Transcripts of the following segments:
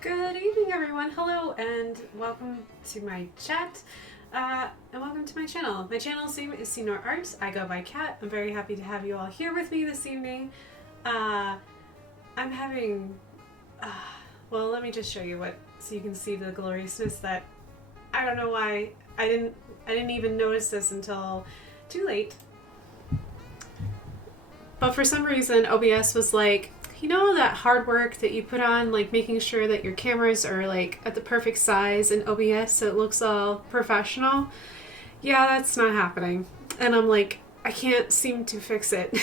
Good evening, everyone. Hello, and welcome to my chat, and welcome to my channel. My channel's name is Senior Arts. I go by Kat. I'm very happy to have you all here with me this evening. I'm having, well, let me just show you so you can see the gloriousness that, I don't know why, I didn't even notice this until too late. But for some reason, OBS was like, you know that hard work that you put on, like making sure that your cameras are like at the perfect size in OBS so it looks all professional? Yeah, that's not happening. And I'm like, I can't seem to fix it.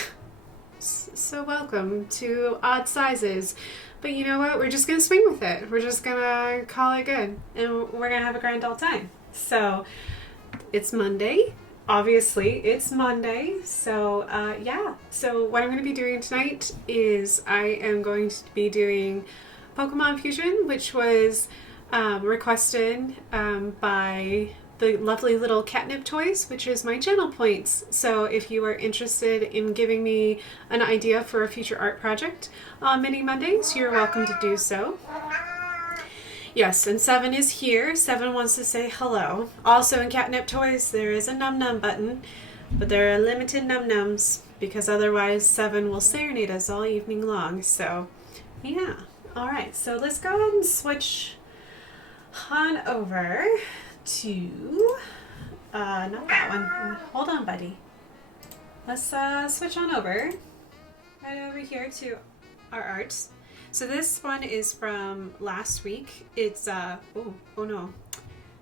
So welcome to odd sizes. But you know what? We're just going to swing with it. We're just going to call it good. And we're going to have a grand old time. So it's Monday. Obviously, it's Monday, so yeah. So what I'm going to be doing tonight is I am going to be doing Pokemon Fusion, which was requested by the lovely little catnip toys, which is my channel points. So if you are interested in giving me an idea for a future art project on many Mondays, you're welcome to do so. Yes, and Seven is here. Seven wants to say hello. Also in Catnip Toys, there is a num num button, but there are limited num nums because otherwise Seven will serenade us all evening long. So, yeah. All right, so let's go ahead and switch on over to, not that one. Hold on, buddy. Let's switch on over, right over here to our arts. So this one is from last week. It's, oh no.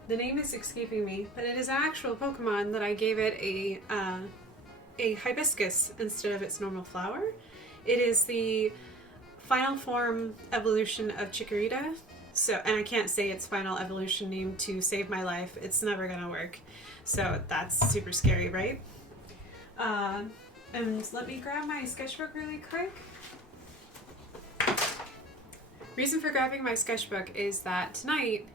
The name is escaping me, but it is an actual Pokemon that I gave it a hibiscus instead of its normal flower. It is the final form evolution of Chikorita. So, and I can't say its final evolution name to save my life. It's never gonna work. So that's super scary, right? And let me grab my sketchbook really quick. Reason for grabbing my sketchbook is that tonight,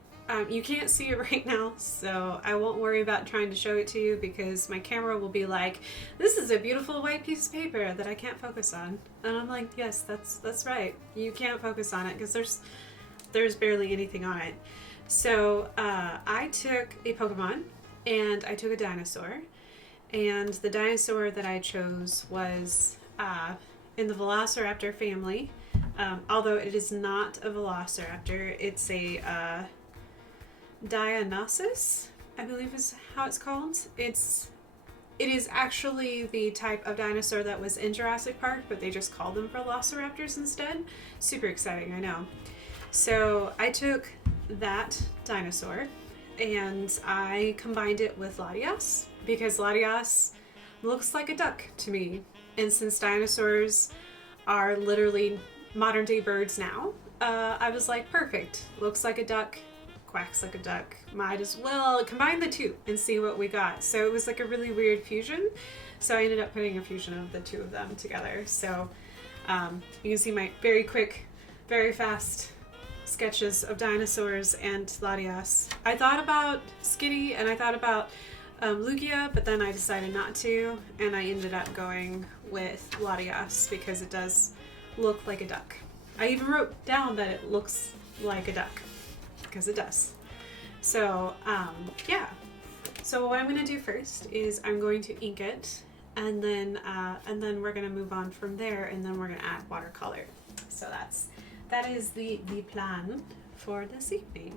you can't see it right now, so I won't worry about trying to show it to you because my camera will be like, this is a beautiful white piece of paper that I can't focus on. And I'm like, yes, that's right. You can't focus on it because there's barely anything on it. So I took a Pokemon and I took a dinosaur. And the dinosaur that I chose was in the Velociraptor family. Although it is not a Velociraptor, it's a Dinosaur, I believe is how it's called. It is actually the type of dinosaur that was in Jurassic Park, but they just called them Velociraptors instead. Super exciting, I know. So I took that dinosaur and I combined it with Latias because Latias looks like a duck to me. And since dinosaurs are literally modern day birds now, I was like, perfect. Looks like a duck, quacks like a duck. Might as well combine the two and see what we got. So it was like a really weird fusion. So I ended up putting a fusion of the two of them together. So you can see my very quick, very fast sketches of dinosaurs and Latias. I thought about Skitty and I thought about Lugia, but then I decided not to, and I ended up going with Latias because it does look like a duck. I even wrote down that it looks like a duck because it does. So yeah. So what I'm going to do first is I'm going to ink it, and then we're going to move on from there, and then we're going to add watercolor. So that is the plan for this evening.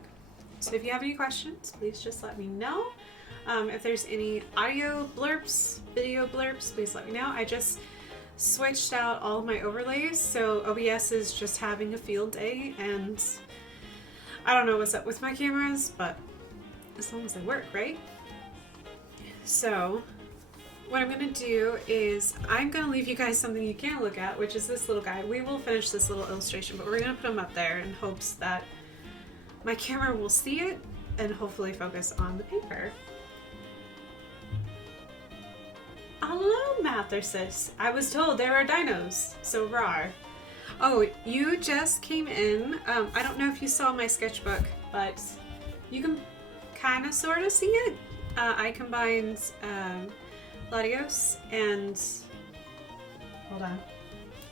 So if you have any questions, please just let me know. If there's any audio blurbs, video blurbs, please let me know. I just switched out all of my overlays, so OBS is just having a field day, and I don't know what's up with my cameras, but as long as they work, right? So what I'm going to do is I'm going to leave you guys something you can look at, which is this little guy. We will finish this little illustration, but we're going to put him up there in hopes that my camera will see it and hopefully focus on the paper. Hello, Mathersis. I was told there are dinos, so rar. Oh, you just came in. I don't know if you saw my sketchbook, but you can kind of sort of see it. I combined Latios and... Hold on.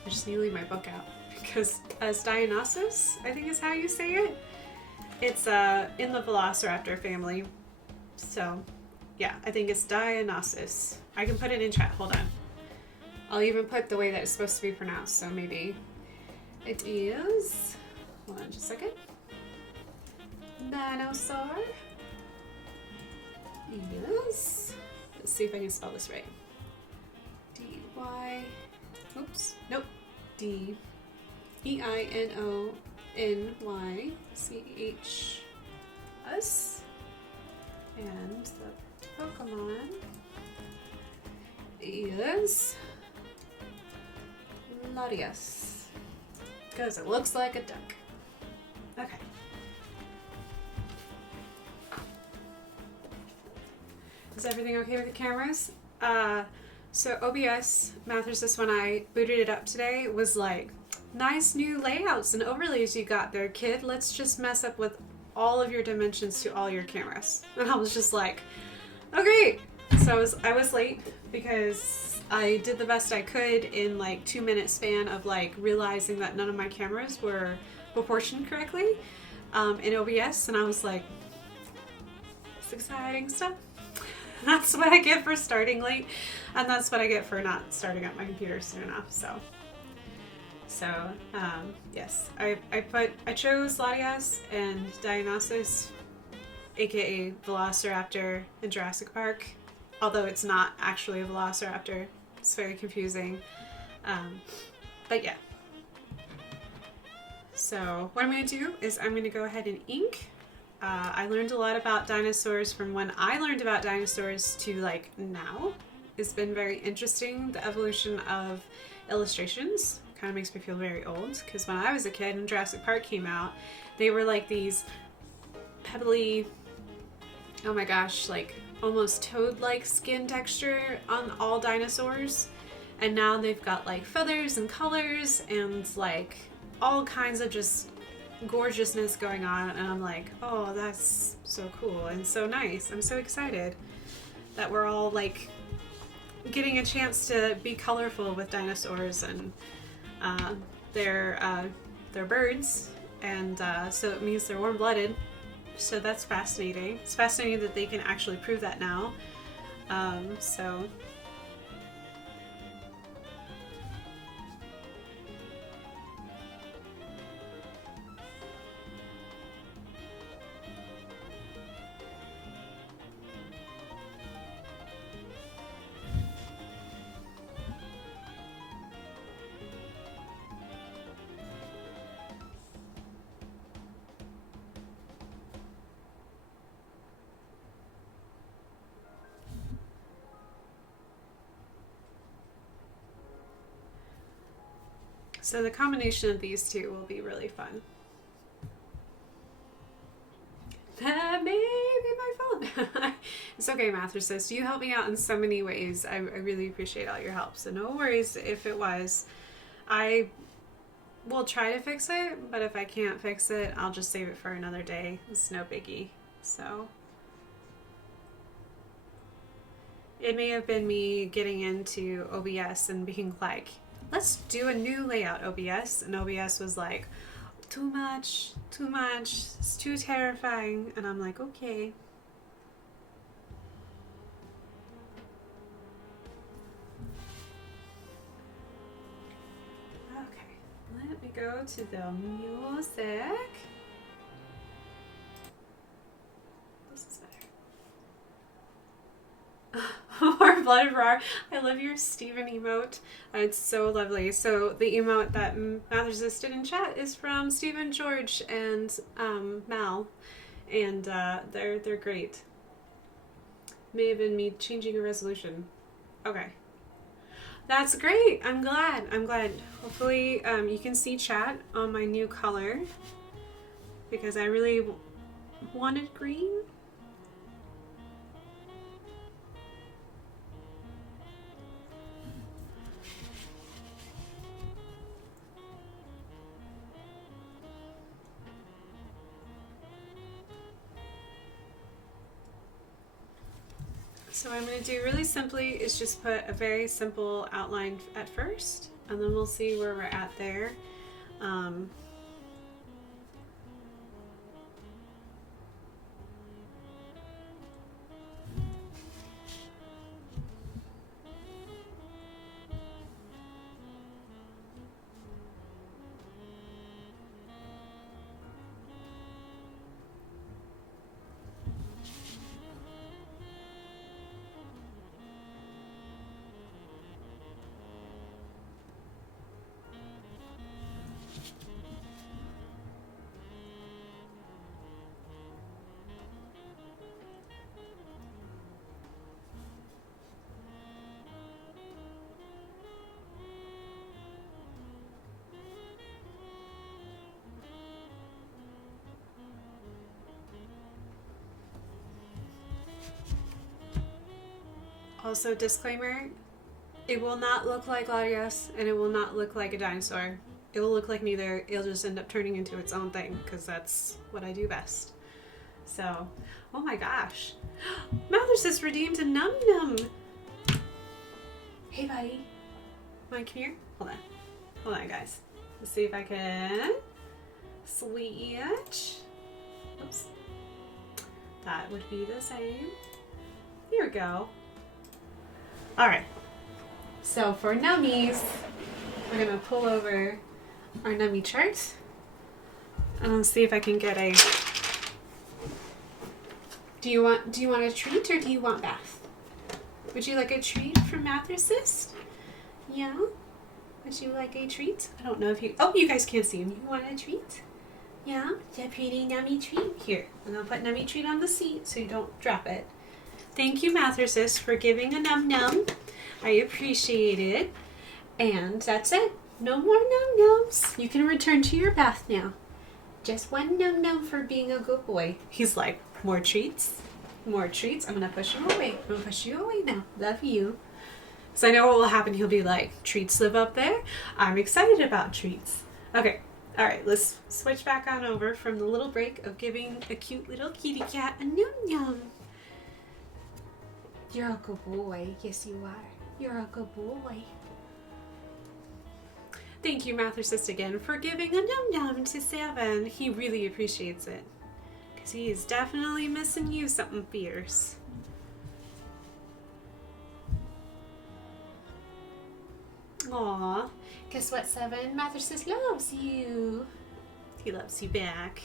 I just need to leave my book out because as Dionysus, I think is how you say it. It's in the Velociraptor family. So yeah, I think it's Dionysus. I can put it in chat. Hold on. I'll even put the way that it's supposed to be pronounced. So maybe it is. Hold on just a second. Dinosaur. Yes. Let's see if I can spell this right. D-Y. Oops. Nope. D-E-I-N-O-N-Y-C-H-S. And the Pokemon is Latias. Because it looks like a duck. Okay. Is everything okay with the cameras? So OBS, Mathers, when I booted it up today, was like, nice new layouts and overlays you got there, kid. Let's just mess up with all of your dimensions to all your cameras. And I was just like, oh great. So I was late because I did the best I could in like 2-minute span of like realizing that none of my cameras were proportioned correctly in OBS. And I was like, it's exciting stuff. That's what I get for starting late, and that's what I get for not starting up my computer soon enough. So yes, I chose Latias and Dionysus, aka Velociraptor in Jurassic Park, although it's not actually a Velociraptor. It's very confusing, but yeah. So what I'm going to do is I'm going to go ahead and ink. I learned a lot about dinosaurs from when I learned about dinosaurs to like now. It's been very interesting, the evolution of illustrations. Kind of makes me feel very old because when I was a kid and Jurassic Park came out, they were like these pebbly, oh my gosh, like almost toad-like skin texture on all dinosaurs. And now they've got like feathers and colors and like all kinds of just gorgeousness going on, and I'm like, oh, that's so cool and so nice. I'm so excited that we're all like getting a chance to be colorful with dinosaurs, and they're birds, and so it means they're warm-blooded, so that's fascinating. It's fascinating that they can actually prove that now. So So the combination of these two will be really fun. That may be my fault. It's okay, Mathers. You help me out in so many ways. I really appreciate all your help. So no worries if it was. I will try to fix it, but if I can't fix it, I'll just save it for another day. It's no biggie. So it may have been me getting into OBS and being like, let's do a new layout, OBS. And OBS was like, too much, it's too terrifying. And I'm like, okay. Okay, let me go to the music. This is better. Warm blooded roar. I love your Steven emote. It's so lovely. So the emote that Mathers did in chat is from Steven, George, and Mal, and they're great. May have been me changing a resolution. Okay, that's great. I'm glad. Hopefully you can see chat on my new color because I really wanted green. So what I'm going to do really simply is just put a very simple outline at first, and then we'll see where we're at there. Um, Also, disclaimer, it will not look like Larios and it will not look like a dinosaur. It will look like neither. It'll just end up turning into its own thing because that's what I do best. So, oh my gosh. Malthus has redeemed a Num Num. Hey, buddy. Wanna come here? Hold on. Hold on, guys. Let's see if I can switch. Oops. That would be the same. Here we go. Alright. So for nummies, we're gonna pull over our nummy chart. And let's see if I can get a... Do you want a treat or do you want bath? Would you like a treat from Mathercyst? Yeah? Would you like a treat? I don't know if you... Oh, you guys can't see him. You want a treat? Yeah? A pretty nummy treat? Here. And I'll put nummy treat on the seat so you don't drop it. Thank you, Mathercyst, for giving a num num. I appreciate it. And that's it. No more num nums. You can return to your bath now. Just one num num for being a good boy. He's like, more treats? More treats? I'm going to push you away. I'm going to push you away now. Love you. So I know what will happen. He'll be like, treats live up there? I'm excited about treats. Okay. All right. Let's switch back on over from the little break of giving a cute little kitty cat a num num. You're a good boy. Yes, you are. You're a good boy. Thank you, Mathercyst, again, for giving a num-num to Seven. He really appreciates it. Because he is definitely missing you something fierce. Aw. Guess what, Seven? Mathercyst loves you. He loves you back.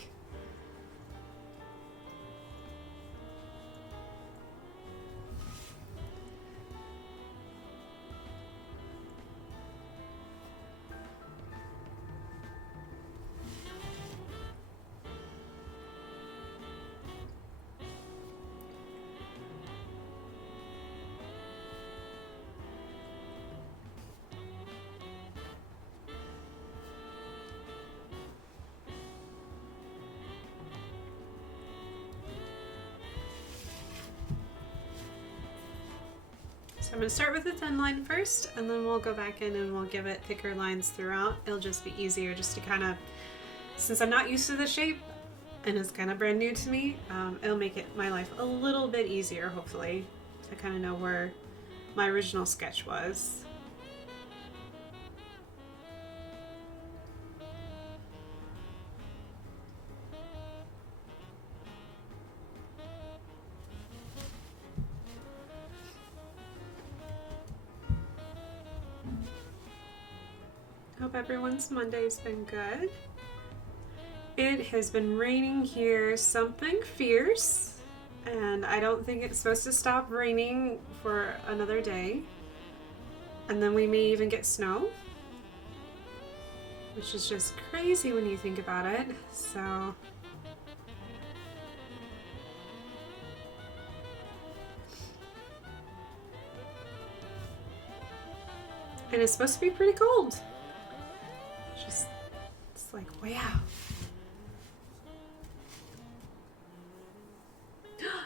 So I'm going to start with the thin line first, and then we'll go back in and we'll give it thicker lines throughout. It'll just be easier just to kind of, since I'm not used to the shape and it's kind of brand new to me, it'll make my life a little bit easier, hopefully, to kind of know where my original sketch was. Hope everyone's Monday's been good. It has been raining here something fierce, and I don't think it's supposed to stop raining for another day. And then we may even get snow, which is just crazy when you think about it. So and it's supposed to be pretty cold. It's like, wow.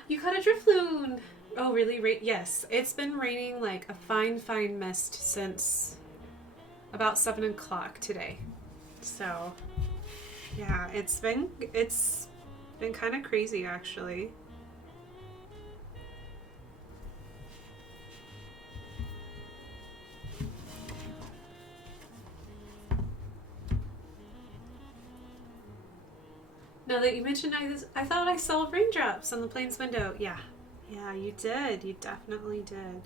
You caught a drifloon! Oh, really? Yes, it's been raining like a fine mist since about 7 o'clock today. So, yeah, it's been kind of crazy, actually. Now that you mentioned, I thought I saw raindrops on the plane's window. Yeah. Yeah, you did. You definitely did.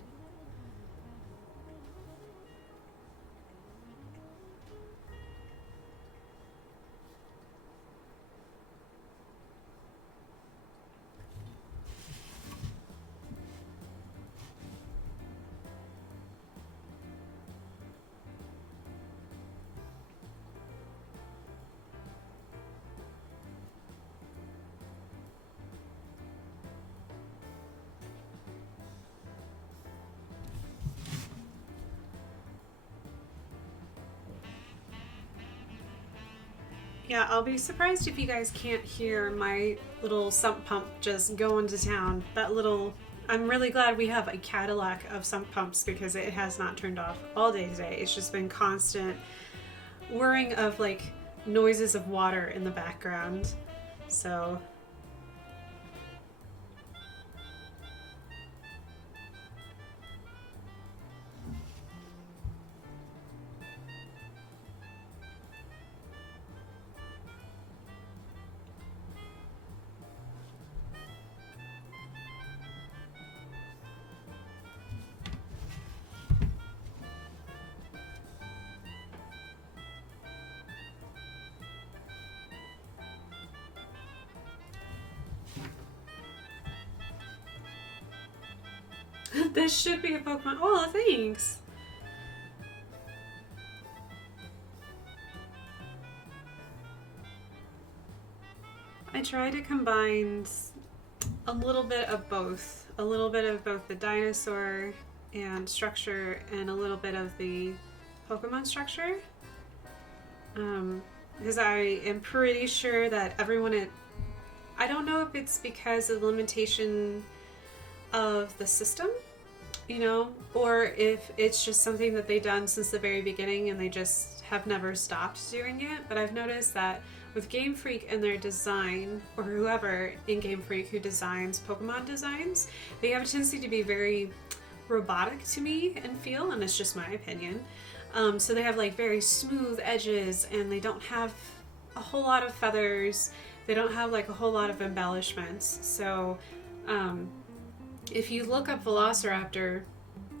Yeah, I'll be surprised if you guys can't hear my little sump pump just going to town. That little... I'm really glad we have a Cadillac of sump pumps because it has not turned off all day today. It's just been constant whirring of like noises of water in the background. So... This should be a Pokemon. Oh, thanks. I try to combine a little bit of both. A little bit of both the dinosaur and structure and a little bit of the Pokemon structure. Because I am pretty sure that everyone I don't know if it's because of the limitation of the system, you know, or if it's just something that they've done since the very beginning and they just have never stopped doing it. But I've noticed that with Game Freak and their design, or whoever in Game Freak who designs Pokemon designs, they have a tendency to be very robotic to me and feel, and it's just my opinion. So they have like very smooth edges and they don't have a whole lot of feathers. They don't have like a whole lot of embellishments. So if you look up Velociraptor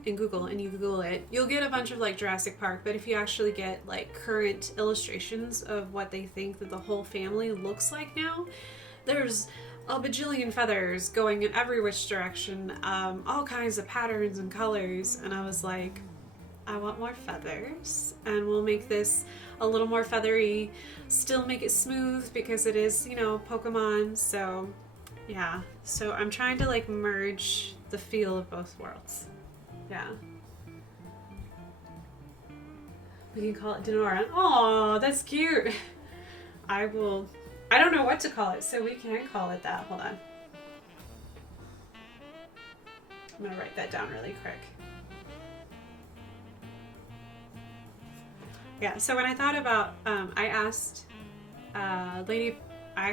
in Google and you Google it, you'll get a bunch of like Jurassic Park, but if you actually get like current illustrations of what they think that the whole family looks like now, there's a bajillion feathers going in every which direction, all kinds of patterns and colors, and I was like, I want more feathers, and we'll make this a little more feathery, still make it smooth because it is, you know, Pokemon. So yeah, so I'm trying to like merge the feel of both worlds. Yeah. We can call it Dinosaur. Oh, that's cute. I don't know what to call it, so we can call it that. Hold on. I'm gonna write that down really quick. Yeah, so when I thought about, I asked I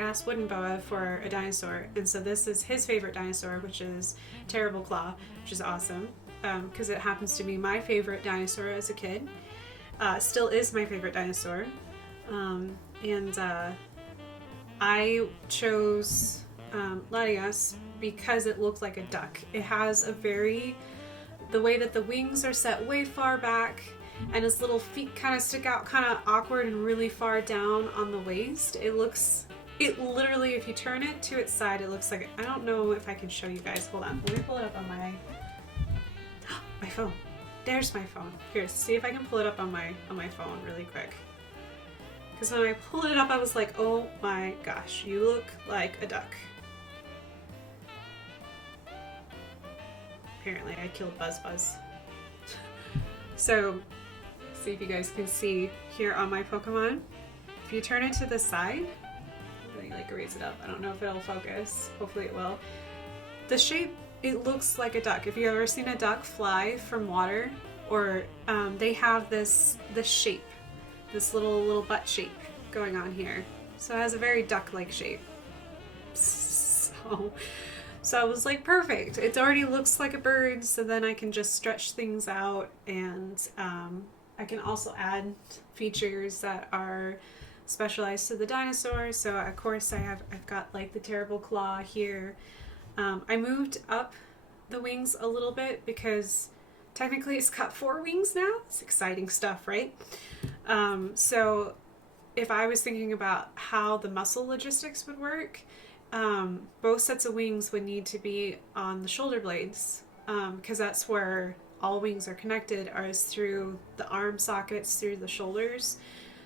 asked Wooden Boa for a dinosaur, and so this is his favorite dinosaur, which is Terrible Claw, which is awesome, because it happens to be my favorite dinosaur as a kid. Still is my favorite dinosaur, and I chose Latias because it looked like a duck. It has the way that the wings are set way far back, and his little feet kind of stick out kind of awkward and really far down on the waist. It literally, if you turn it to its side, it looks like, I don't know if I can show you guys. Hold on, let me pull it up on my phone. There's my phone. Here, see if I can pull it up on my phone really quick. Because when I pulled it up, I was like, oh my gosh, you look like a duck. Apparently I killed Buzz. So, see if you guys can see here on my Pokemon. If you turn it to the side, let me like raise it up. I don't know if it'll focus. Hopefully it will. The shape, it looks like a duck. If you've ever seen a duck fly from water, or they have this shape, this little butt shape going on here. So it has a very duck-like shape. So I was like, perfect. It already looks like a bird, so then I can just stretch things out, and I can also add features that are specialized to the dinosaur. So of course I've got like the terrible claw here. I moved up the wings a little bit because technically it's got 4 wings now. It's exciting stuff, right? So if I was thinking about how the muscle logistics would work, both sets of wings would need to be on the shoulder blades, because that's where all wings are connected, are through the arm sockets through the shoulders.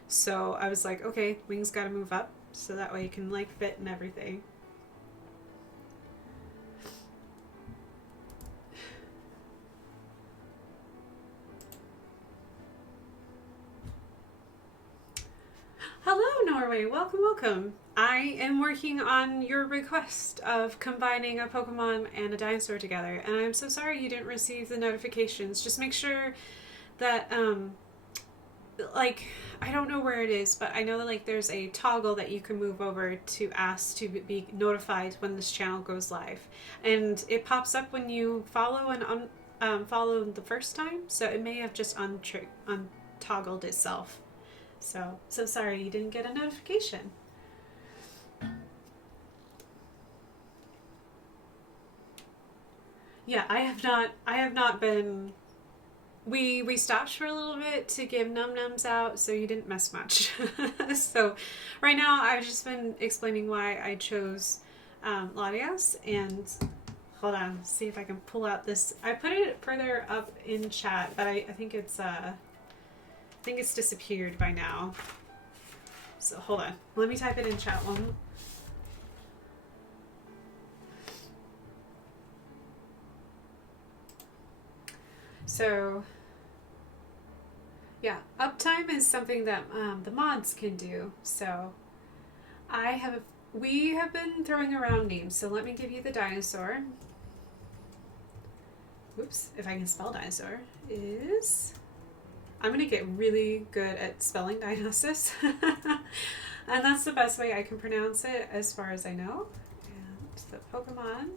So I was like, okay, wings got to move up so that way you can like fit and everything. Hello, Norway. Welcome, welcome. I am working on your request of combining a Pokemon and a dinosaur together, and I'm so sorry you didn't receive the notifications. Just make sure that, like, I don't know where it is, but I know that, like, there's a toggle that you can move over to ask to be notified when this channel goes live. And it pops up when you follow and follow the first time, so it may have just untoggled itself. So sorry you didn't get a notification. Yeah, I have not been. We stopped for a little bit to give num-nums out, so you didn't miss much. So right now I've just been explaining why I chose Latias, and hold on, see if I can pull out this. I put it further up in chat, but I think it's disappeared by now. So hold on. Let me type it in chat one. So yeah, uptime is something that the mods can do. So we have been throwing around names. So let me give you the dinosaur. Oops, if I can spell dinosaur, is... I'm going to get really good at spelling Dionysus. And that's the best way I can pronounce it as far as I know. And the Pokemon,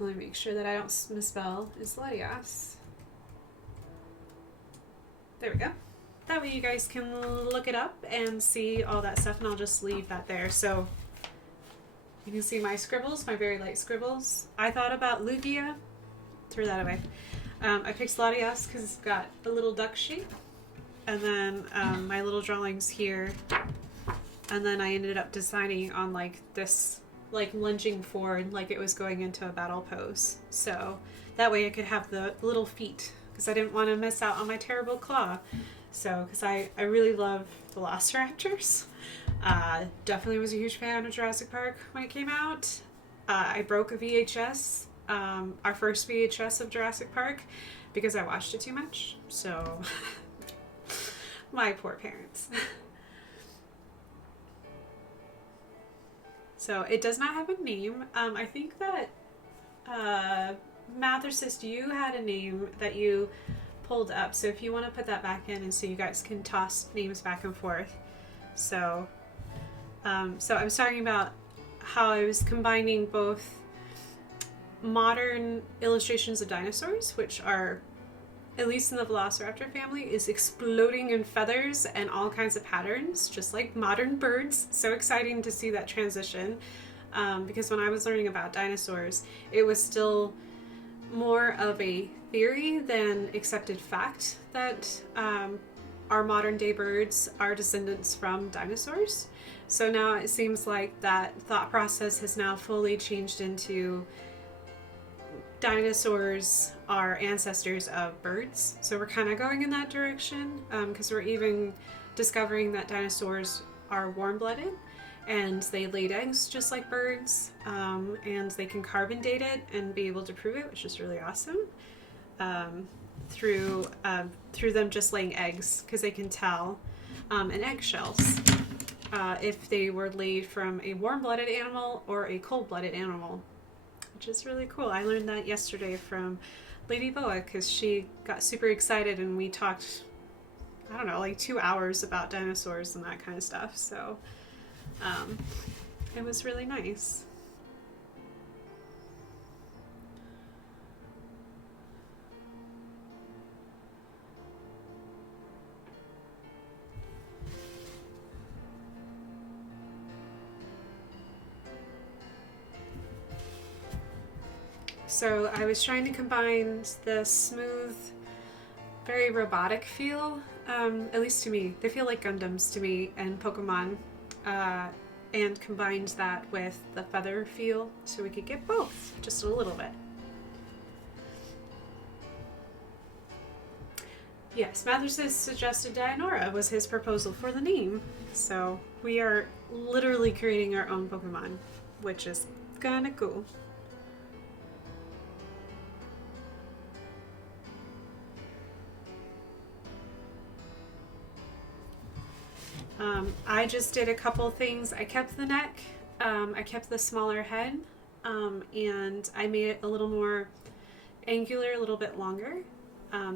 let me make sure that I don't misspell, is Latias. There we go. That way you guys can look it up and see all that stuff, and I'll just leave that there. So you can see my scribbles, my very light scribbles. I thought about Lugia. Threw that away. I picked Latias because it's got the little duck shape, and then my little drawings here, and then I ended up designing on like this, like lunging forward like it was going into a battle pose, so that way I could have the little feet, because I didn't want to miss out on my terrible claw. So because I really love Velociraptors. Definitely was a huge fan of Jurassic Park when it came out. I broke a VHS, our first VHS of Jurassic Park, because I watched it too much. So my poor parents. So it does not have a name. I think that Mathercyst, you had a name that you pulled up, so if you want to put that back in, and so you guys can toss names back and forth. So so I was talking about how I was combining both modern illustrations of dinosaurs, which are, at least in the Velociraptor family, is exploding in feathers and all kinds of patterns, just like modern birds. So exciting to see that transition, because when I was learning about dinosaurs, it was still more of a theory than accepted fact that our modern day birds are descendants from dinosaurs. So now it seems like that thought process has now fully changed into dinosaurs are ancestors of birds. So we're kind of going in that direction, because we're even discovering that dinosaurs are warm-blooded and they laid eggs just like birds, and they can carbon date it and be able to prove it, which is really awesome, through them just laying eggs, because they can tell in eggshells if they were laid from a warm-blooded animal or a cold-blooded animal, which is really cool. I learned that yesterday from Lady Boa, because she got super excited and we talked, I don't know, like 2 hours about dinosaurs and that kind of stuff. So it was really nice. So I was trying to combine the smooth, very robotic feel, at least to me. They feel like Gundams to me and Pokemon, and combined that with the feather feel so we could get both, just a little bit. Yes, Mathers' suggested Dinosaur was his proposal for the name. So we are literally creating our own Pokemon, which is kinda cool. I just did a couple things. I kept the neck, I kept the smaller head, and I made it a little more angular, a little bit longer,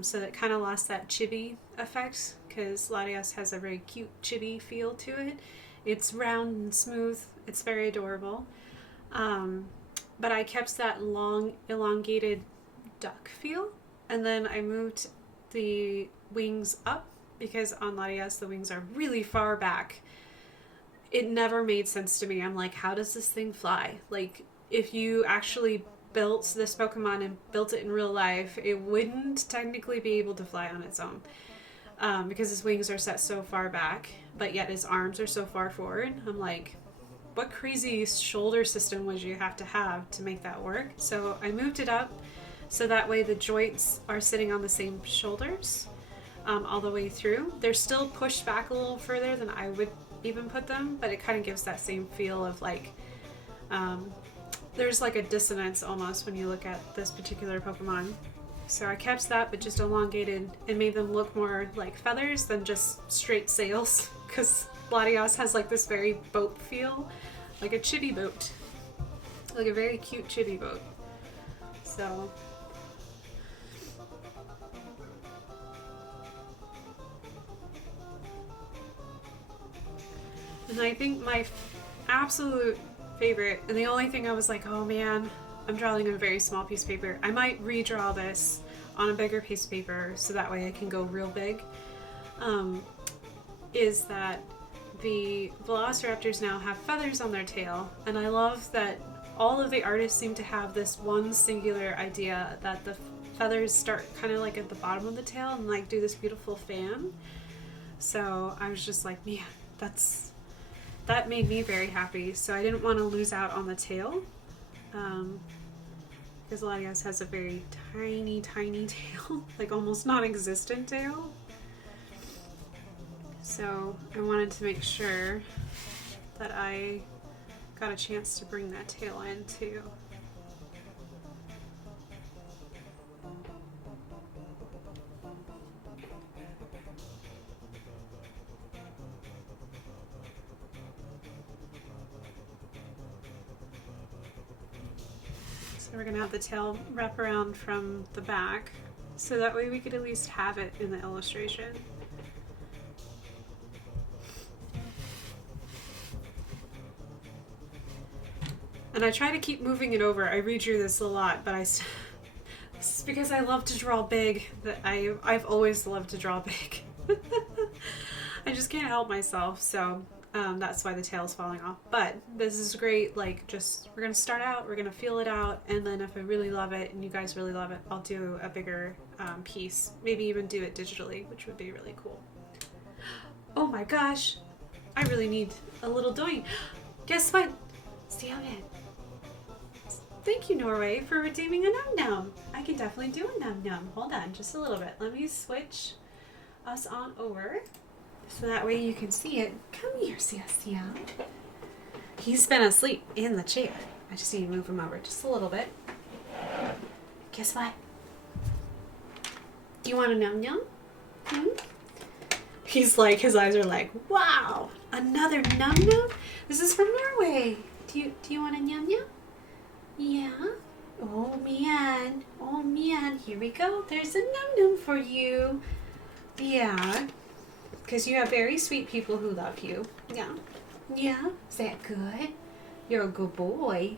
so that it kind of lost that chibi effect, because Latias has a very cute chibi feel to it. It's round and smooth. It's very adorable. But I kept that long, elongated duck feel, and then I moved the wings up, because on Latias the wings are really far back. It never made sense to me. I'm like, how does this thing fly? Like, if you actually built this Pokemon and built it in real life, it wouldn't technically be able to fly on its own, because his wings are set so far back, but yet his arms are so far forward. I'm like, what crazy shoulder system would you have to make that work? So I moved it up so that way the joints are sitting on the same shoulders, all the way through. They're still pushed back a little further than I would even put them, but it kind of gives that same feel of like, there's like a dissonance almost when you look at this particular Pokemon. So I kept that, but just elongated and made them look more like feathers than just straight sails, because Latias has like this very boat feel, like a chibi boat, like a very cute chibi boat. So and I think my absolute favorite, and the only thing I was like, oh man, I'm drawing on a very small piece of paper. I might redraw this on a bigger piece of paper so that way I can go real big, is that the Velociraptors now have feathers on their tail, and I love that all of the artists seem to have this one singular idea that the feathers start kind of like at the bottom of the tail and like do this beautiful fan. So I was just like, man, that made me very happy. So I didn't want to lose out on the tail, because Latias has a very tiny tail, like almost non-existent tail. So I wanted to make sure that I got a chance to bring that tail in too. So we're gonna have the tail wrap around from the back, so that way we could at least have it in the illustration. And I try to keep moving it over. I redrew this a lot, but this is because I love to draw big. That I've always loved to draw big. I just can't help myself, so that's why the tail's falling off. But this is great. Like, just we're gonna start out, we're gonna feel it out, and then if I really love it and you guys really love it, I'll do a bigger piece. Maybe even do it digitally, which would be really cool. Oh my gosh, I really need a little doing. Guess what? Damn it. Thank you, Norway, for redeeming a Num Num. I can definitely do a Num Num. Hold on, just a little bit. Let me switch us on over so that way you can see it. Come here, Sebastian. He's been asleep in the chair. I just need to move him over just a little bit. Guess what? Do you want a Num Num? He's like, his eyes are like, wow, another Num Num? This is from Norway. Do you want a Num Num? Yeah. Oh man, here we go. There's a Num Num for you. Yeah, because you have very sweet people who love you. Yeah, is that good? You're a good boy.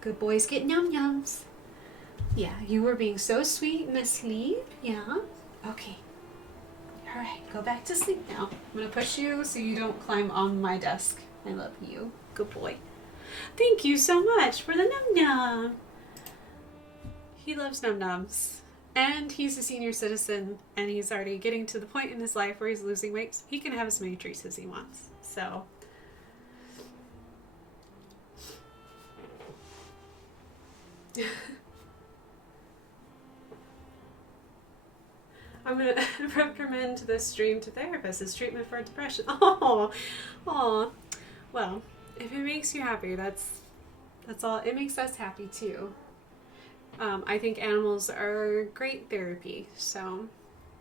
Good boys get Num Nums. Yeah, you were being so sweet and asleep. Yeah, okay. All right, go back to sleep now. I'm gonna push you so you don't climb on my desk. I love you. Good boy. Thank you so much for the Num Num. He loves Num Nums. And he's a senior citizen, and he's already getting to the point in his life where he's losing weight. He can have as many treats as he wants. So I'm going to recommend this stream to therapists as treatment for depression. Oh. Well, if it makes you happy, that's all. It makes us happy too. I think animals are great therapy. So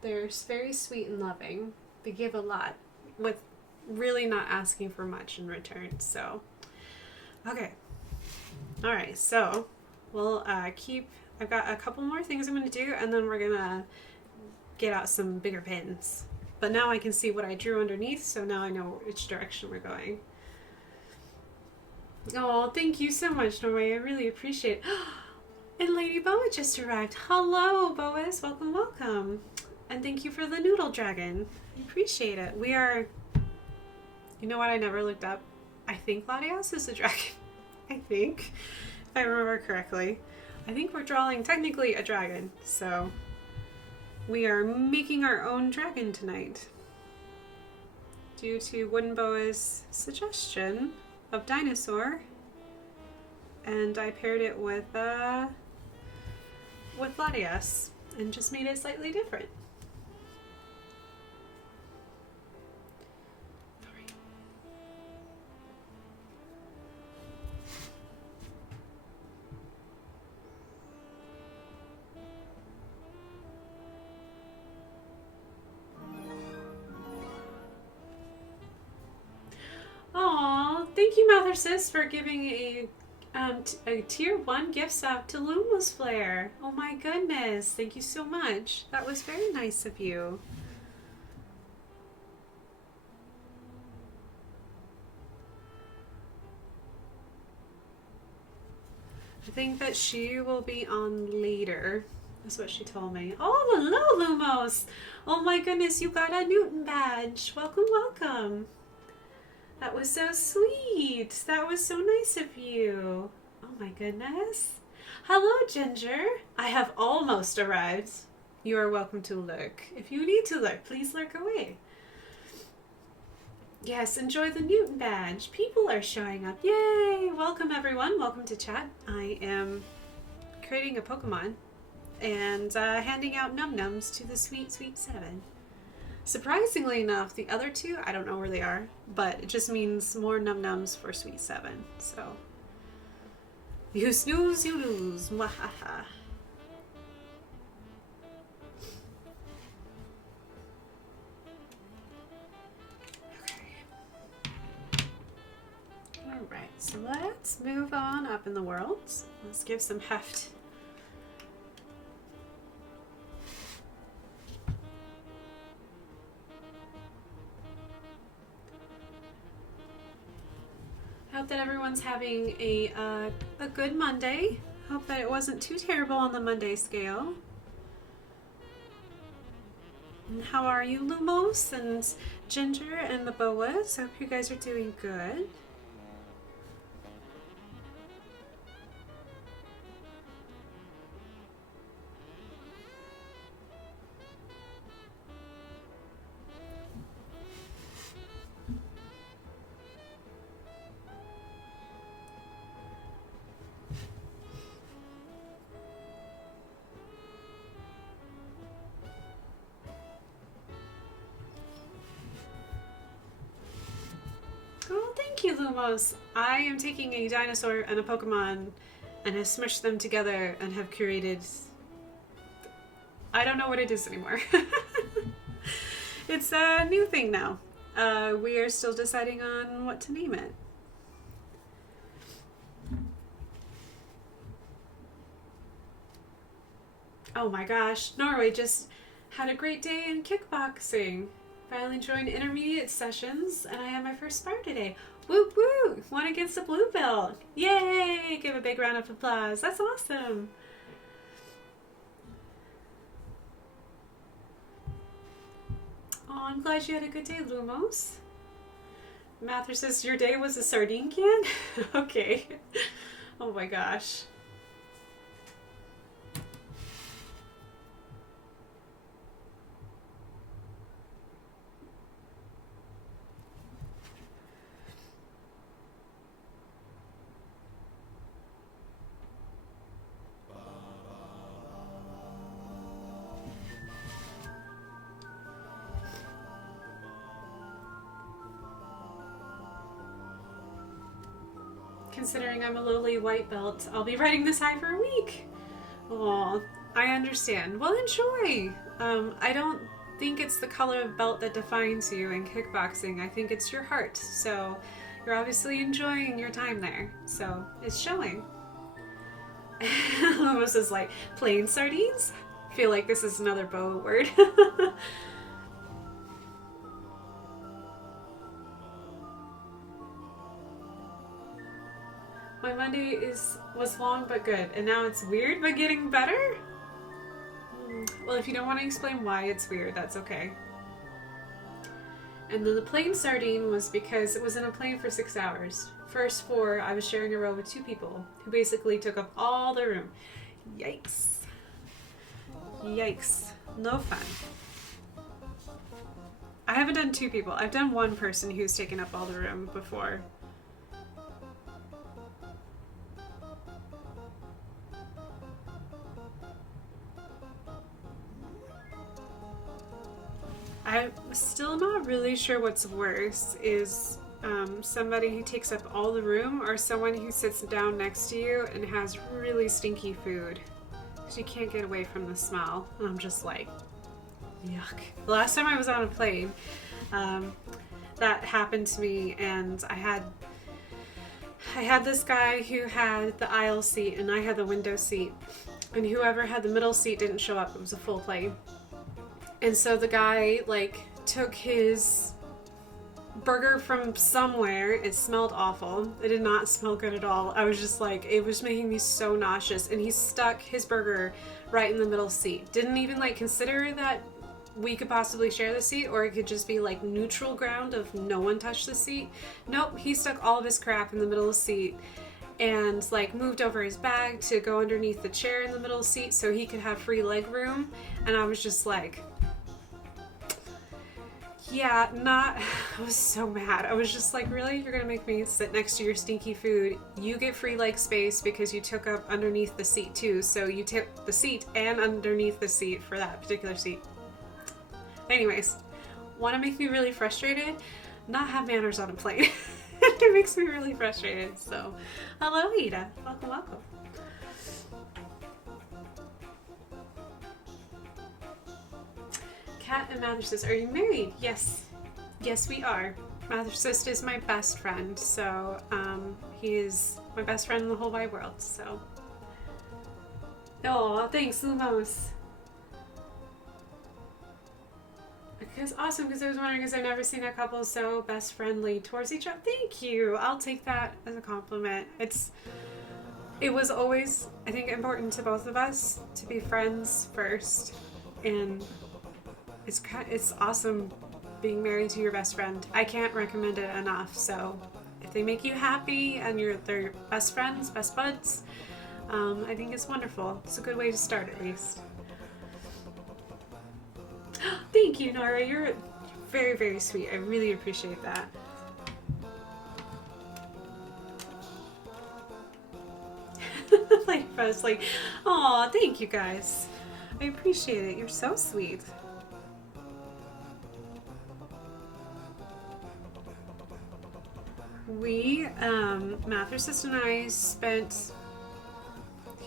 they're very sweet and loving. They give a lot with really not asking for much in return. So, okay. All right. So we'll I've got a couple more things I'm going to do, and then we're going to get out some bigger pins. But now I can see what I drew underneath, so now I know which direction we're going. Oh, thank you so much, Norway. I really appreciate it. And Lady Boa just arrived. Hello, Boas. Welcome, welcome. And thank you for the noodle dragon. I appreciate it. We are... You know what? I never looked up. I think Latios is a dragon. I think. If I remember correctly. I think we're drawing technically a dragon. So we are making our own dragon tonight. Due to Wooden Boa's suggestion of Dinosaur. And I paired it with Latias and just made it slightly different. Aw, thank you, Mathersis, for giving a tier 1 gift sub to Lumos Flare. Oh my goodness, thank you so much. That was very nice of you. I think that she will be on later. That's what she told me. Oh, hello, Lumos. Oh my goodness, you got a Newton badge. Welcome, welcome. That was so sweet. That was so nice of you. Oh my goodness. Hello, Ginger. I have almost arrived. You are welcome to lurk. If you need to lurk, please lurk away. Yes, enjoy the Newton badge. People are showing up. Yay! Welcome, everyone. Welcome to chat. I am creating a Pokemon and handing out Num Nums to the Sweet Sweet 7. Surprisingly enough, the other two, I don't know where they are, but it just means more Num Nums for Sweet 7. So, you snooze, you lose. Mwahaha. Alright, so let's move on up in the world. Let's give some heft. Hope that everyone's having a good Monday. Hope that it wasn't too terrible on the Monday scale. And how are you, Lumos and Ginger and the Boas? Hope you guys are doing good. Oh, thank you, Lumos. I am taking a dinosaur and a Pokemon and have smushed them together and have created... I don't know what it is anymore. It's a new thing now. We are still deciding on what to name it. Oh my gosh, Norway just had a great day in kickboxing. Finally joined intermediate sessions, and I had my first spar today. Woo woo! Won against the blue belt. Yay! Give a big round of applause. That's awesome. Oh, I'm glad you had a good day, Lumos. Mather says your day was a sardine can? Okay. Oh my gosh. considering I'm a lowly white belt, I'll be riding this high for a week. Oh, I understand. Well, enjoy. I don't think it's the color of belt that defines you in kickboxing. I think it's your heart. So you're obviously enjoying your time there. So it's showing. Almost is like plain sardines. I feel like this is another bow word. My Monday was long but good, and now it's weird but getting better? Well, if you don't want to explain why it's weird, that's okay. And then the plain sardine was because it was in a plane for 6 hours. First 4, I was sharing a row with 2 people who basically took up all the room. Yikes. Yikes. No fun. I haven't done 2 people. I've done 1 person who's taken up all the room before. I'm still not really sure what's worse, is somebody who takes up all the room or someone who sits down next to you and has really stinky food. Because you can't get away from the smell. And I'm just like, yuck. The last time I was on a plane, that happened to me, and I had this guy who had the aisle seat and I had the window seat. And whoever had the middle seat didn't show up. It was a full plane. And so the guy, like, took his burger from somewhere. It smelled awful. It did not smell good at all. I was just like, it was making me so nauseous. And he stuck his burger right in the middle seat. Didn't even, like, consider that we could possibly share the seat, or it could just be, like, neutral ground of no one touched the seat. Nope, he stuck all of his crap in the middle of the seat. And, like, moved over his bag to go underneath the chair in the middle seat so he could have free leg room. And I was just like, yeah, I was so mad. I was just like, really? You're gonna make me sit next to your stinky food? You get free leg space because you took up underneath the seat too. So you took the seat and underneath the seat for that particular seat. Anyways, want to make me really frustrated? Not have manners on a plane. It makes me really frustrated. So, hello, Ida. Welcome, welcome. Kat and Mathersis, are you married? Yes. Yes, we are. Mathersis is my best friend, so he is my best friend in the whole wide world, so. Oh, thanks, Lumos. Because awesome, because I was wondering, because I've never seen a couple so best friendly towards each other. Thank you. I'll take that as a compliment. It was always, I think, important to both of us to be friends first, and it's awesome being married to your best friend. I can't recommend it enough. So if they make you happy and they're best friends, best buds, I think it's wonderful. It's a good way to start, at least. Thank you, Nara. You're very, very sweet. I really appreciate that. Like, I was like, aw, thank you guys. I appreciate it. You're so sweet. We, Mathersis and I spent,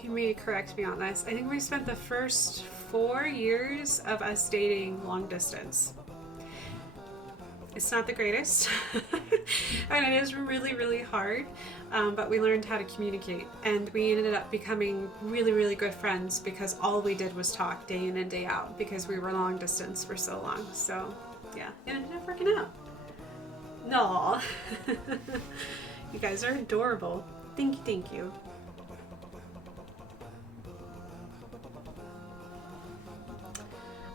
you may correct me on this, I think we spent the first 4 years of us dating long distance. It's not the greatest, and it is really, really hard, but we learned how to communicate, and we ended up becoming really, really good friends because all we did was talk day in and day out because we were long distance for so long. So, yeah, it ended up working out. No, you guys are adorable. Thank you, thank you.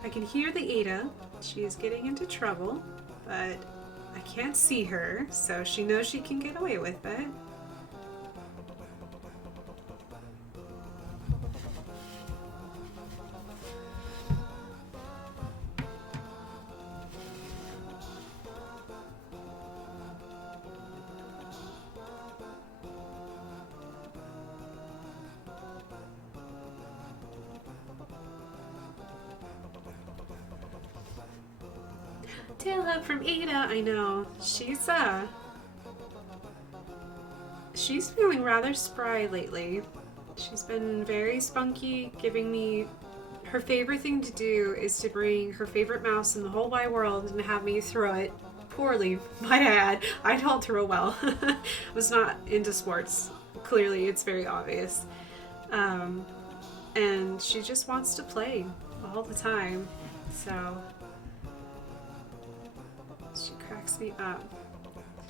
I can hear the Ada. She is getting into trouble, but I can't see her, so she knows she can get away with it. Tail up from Ada, I know. She she's feeling rather spry lately. She's been very spunky, giving me... Her favorite thing to do is to bring her favorite mouse in the whole wide world and have me throw it. Poorly, might I add. I don't throw well. I was not into sports. Clearly, it's very obvious. And she just wants to play all the time. So she cracks me up.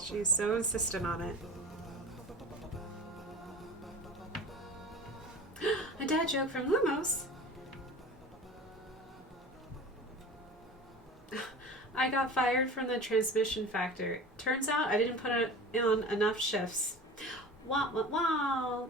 She's so insistent on it. A dad joke from Lumos. I got fired from the transmission factor. Turns out I didn't put on enough shifts. Wow, wow, wow.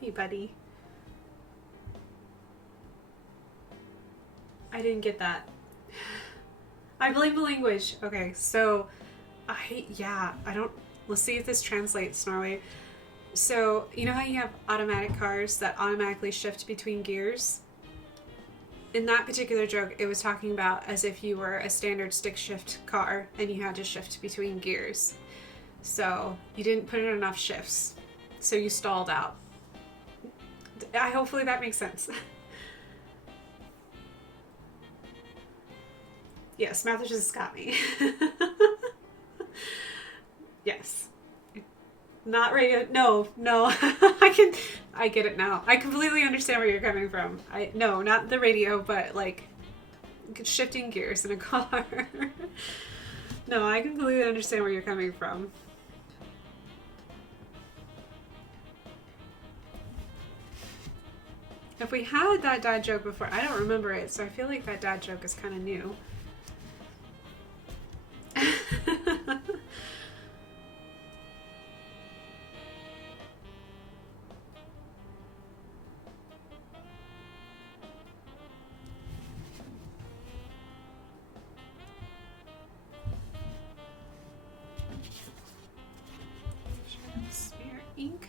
Hey, buddy. I didn't get that. I blame the language. Okay, so let's see if this translates, Norway. So, you know how you have automatic cars that automatically shift between gears? In that particular joke, it was talking about as if you were a standard stick shift car and you had to shift between gears. So, you didn't put in enough shifts. So you stalled out. Hopefully that makes sense. Yes, Mathers just got me. Yes. Not radio. No. I get it now. I completely understand where you're coming from. No, not the radio, but like shifting gears in a car. No, I completely understand where you're coming from. If we had that dad joke before, I don't remember it, so I feel like that dad joke is kind of new. Smear ink.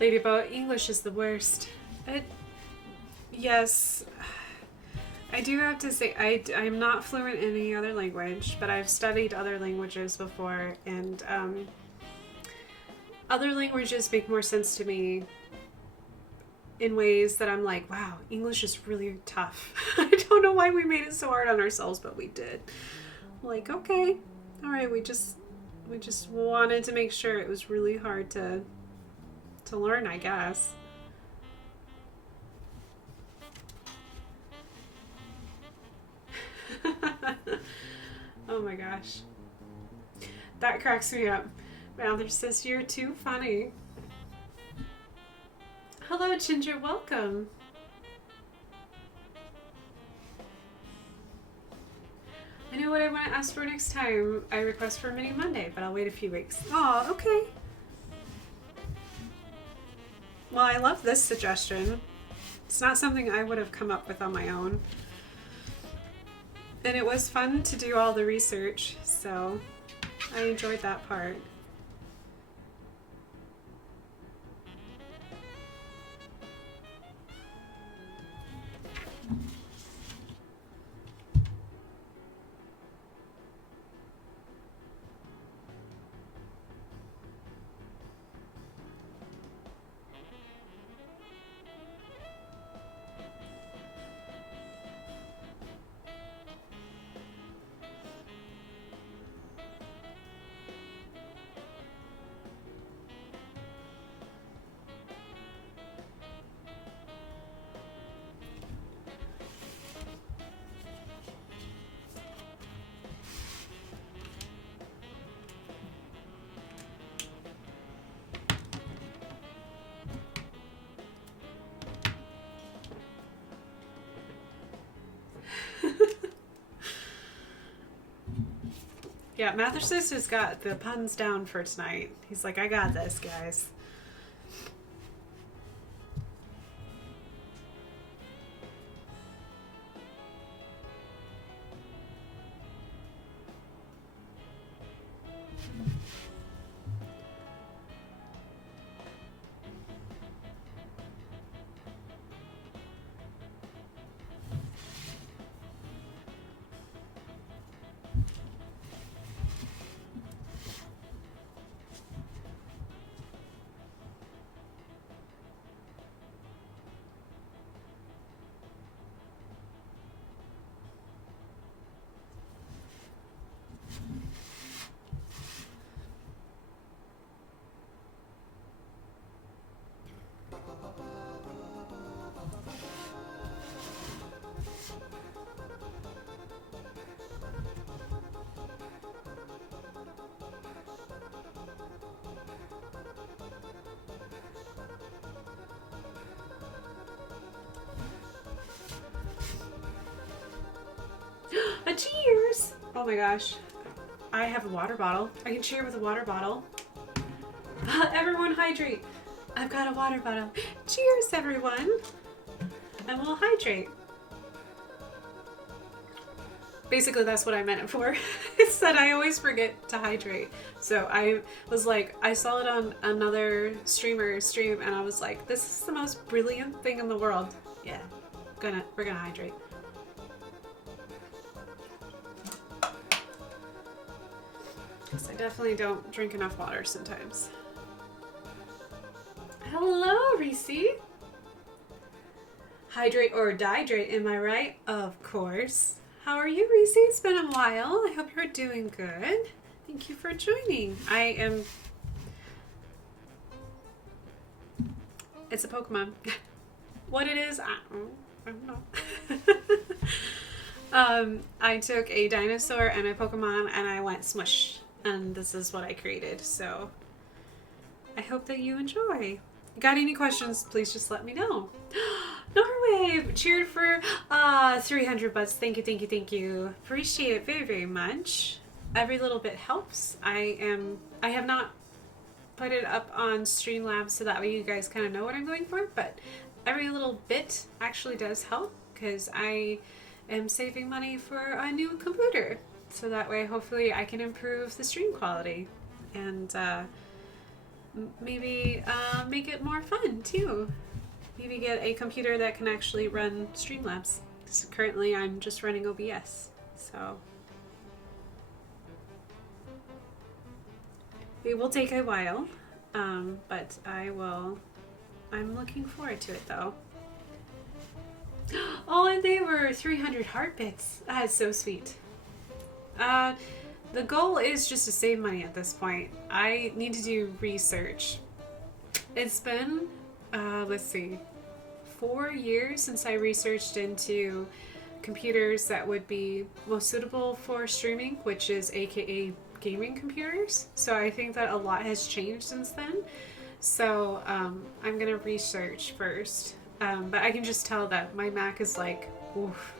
Ladybug, English is the worst. Yes, I do have to say I'm not fluent in any other language, but I've studied other languages before, and other languages make more sense to me in ways that I'm like, wow, English is really tough. I don't know why we made it so hard on ourselves, but we did. Like, okay, all right, we just wanted to make sure it was really hard to learn, I guess. Oh my gosh. That cracks me up. Mather says, you're too funny. Hello, Ginger, welcome. I know what I want to ask for next time. I request for Mini Monday, but I'll wait a few weeks. Oh, okay. Well, I love this suggestion. It's not something I would have come up with on my own. And it was fun to do all the research, so I enjoyed that part. Yeah, Mathersus has got the puns down for tonight. He's like, I got this, guys. A cheers! Oh my gosh. I have a water bottle. I can cheer with a water bottle. Everyone hydrate. I've got a water bottle. Cheers, everyone. And we'll hydrate. Basically, that's what I meant it for. It's that I always forget to hydrate. So I was like, I saw it on another streamer's stream and I was like, this is the most brilliant thing in the world. Yeah, we're gonna hydrate. Because I definitely don't drink enough water sometimes. Hello, Reese. Hydrate or dihydrate, am I right? Of course. How are you, Reese? It's been a while. I hope you're doing good. Thank you for joining. It's a Pokemon. What it is, I don't know. I took a dinosaur and a Pokemon and I went smush. And this is what I created. So I hope that you enjoy. Got any questions, please just let me know. Norway cheered for 300 butts. Thank you, thank you, thank you. Appreciate it very, very much. Every little bit helps. I have not put it up on Streamlabs so that way you guys kind of know what I'm going for, but every little bit actually does help because I am saving money for a new computer. So that way hopefully I can improve the stream quality and maybe make it more fun too. Maybe get a computer that can actually run Streamlabs. Because currently I'm just running OBS. So it will take a while, but I'm looking forward to it though. Oh, and they were 300 heart bits. That is so sweet. The goal is just to save money at this point. I need to do research. It's been, let's see, 4 years since I researched into computers that would be most suitable for streaming, which is aka gaming computers. So I think that a lot has changed since then. So I'm gonna research first. But I can just tell that my Mac is like, oof.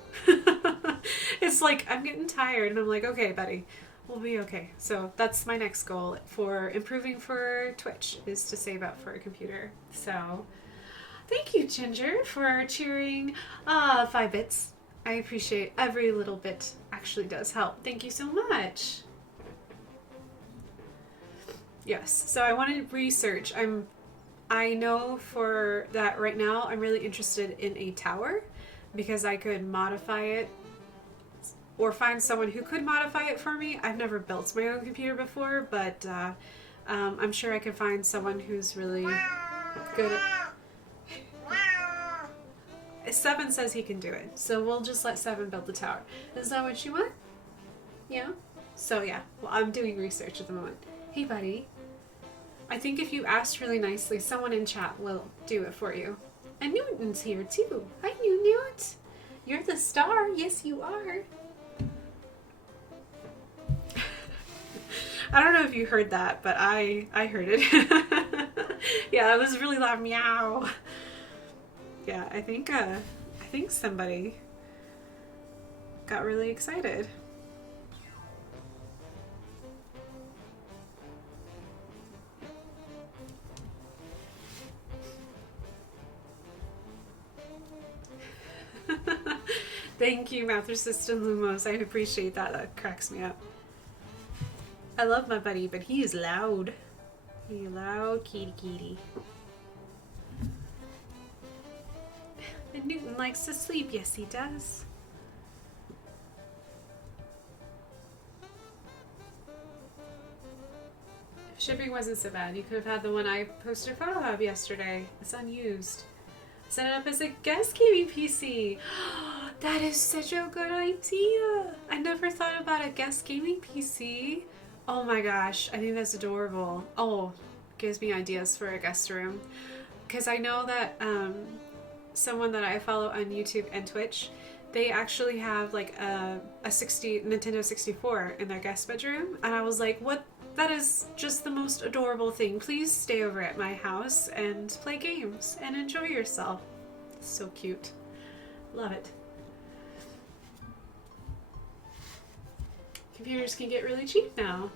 It's like I'm getting tired and I'm like, okay, buddy, we'll be okay. So that's my next goal for improving for Twitch, is to save up for a computer. So thank you, Ginger, for cheering 5 bits. I appreciate every little bit. Actually does help. Thank you so much. Yes, so I want to research. I know for that right now I'm really interested in a tower because I could modify it or find someone who could modify it for me. I've never built my own computer before, but I'm sure I can find someone who's really good at... Seven says he can do it, so we'll just let Seven build the tower. Is that what you want? Yeah? So yeah, well, I'm doing research at the moment. Hey buddy, I think if you asked really nicely, someone in chat will do it for you. And Newton's here too. Hi Newt. You're the star. Yes you are. I don't know if you heard that, but I heard it. Yeah, it was really loud meow. Yeah, I think somebody got really excited. Thank you, Master System Lumos. I appreciate that. That cracks me up. I love my buddy, but he is loud. He loud kitty kitty. And Newton likes to sleep. Yes, he does. If shipping wasn't so bad, you could have had the one I posted Photo Hub yesterday. It's unused. Set it up as a guest gaming PC. That is such a good idea. I never thought about a guest gaming PC. Oh my gosh, I think that's adorable. Oh, gives me ideas for a guest room. Because I know that someone that I follow on YouTube and Twitch, they actually have like a Nintendo 64 in their guest bedroom. And I was like, what? That is just the most adorable thing. Please stay over at my house and play games and enjoy yourself. So cute. Love it. Computers can get really cheap now.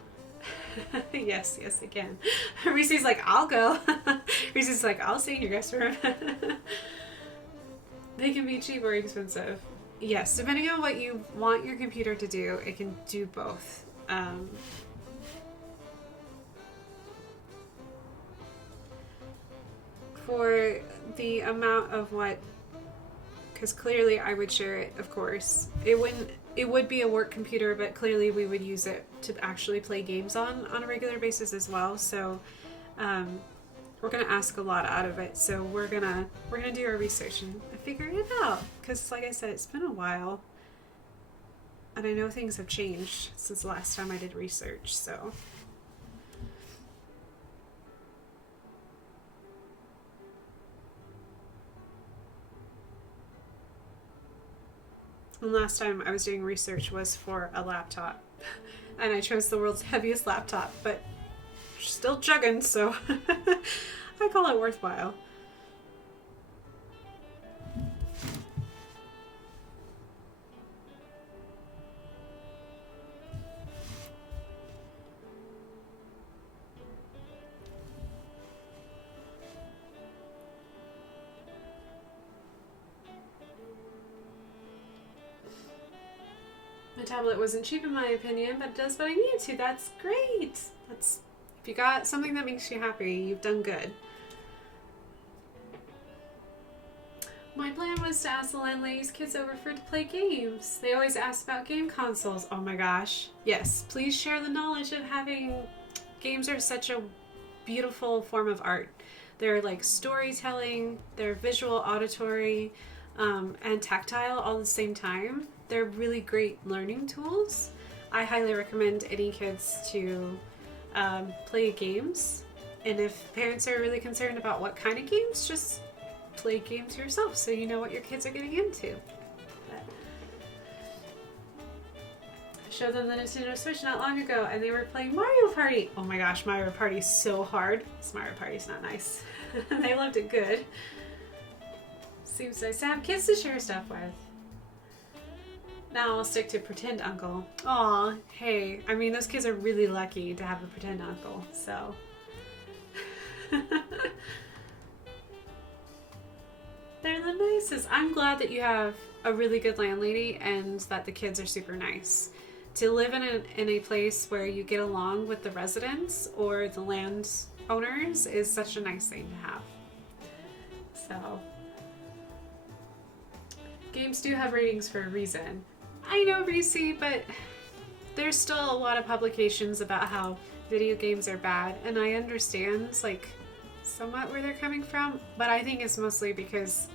Yes, they can. Reese's like, I'll go. Reese's like, I'll stay in your guest room. They can be cheap or expensive. Yes, depending on what you want your computer to do, it can do both. For the amount of what, because clearly I would share it, of course. It would be a work computer, but clearly we would use it to actually play games on a regular basis as well. So we're gonna ask a lot out of it. So we're gonna do our research and figure it out. Because like I said, it's been a while, and I know things have changed since the last time I did research. So. And last time I was doing research was for a laptop, and I chose the world's heaviest laptop, but still chugging, so I call it worthwhile. My tablet wasn't cheap in my opinion, but it does what I needed to. That's great. If you got something that makes you happy, you've done good. My plan was to ask the landlady's kids over to play games. They always ask about game consoles. Oh my gosh. Yes, please share the knowledge of having games are such a beautiful form of art. They're like storytelling, they're visual, auditory, and tactile all at the same time. They're really great learning tools. I highly recommend any kids to play games. And if parents are really concerned about what kind of games, just play games yourself so you know what your kids are getting into. But I showed them the Nintendo Switch not long ago and they were playing Mario Party. Oh my gosh, Mario Party is so hard. This Mario Party's not nice. They loved it good. Seems nice to have kids to share stuff with. Now I'll stick to pretend uncle. Aw, hey, I mean, those kids are really lucky to have a pretend uncle, so. They're the nicest. I'm glad that you have a really good landlady and that the kids are super nice. To live in a place where you get along with the residents or the land owners is such a nice thing to have. So, games do have ratings for a reason. I know, Reese, but there's still a lot of publications about how video games are bad, and I understand, like, somewhat where they're coming from, but I think it's mostly because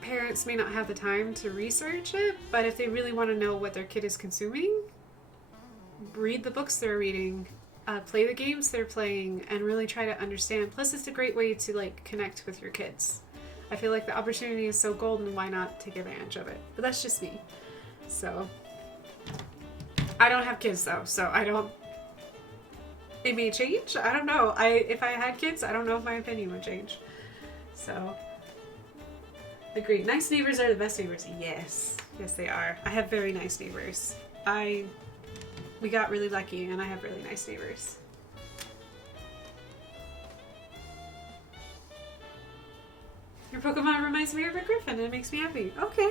parents may not have the time to research it, but if they really want to know what their kid is consuming, read the books they're reading, play the games they're playing, and really try to understand. Plus, it's a great way to, like, connect with your kids. I feel like the opportunity is so golden, why not take advantage of it? But that's just me. So, I don't have kids though, so I don't, it may change, I don't know. If I had kids, I don't know if my opinion would change. So, agreed. Nice neighbors are the best neighbors. Yes, yes they are. I have very nice neighbors. We got really lucky and I have really nice neighbors. Your Pokemon reminds me of a griffin and it makes me happy. Okay.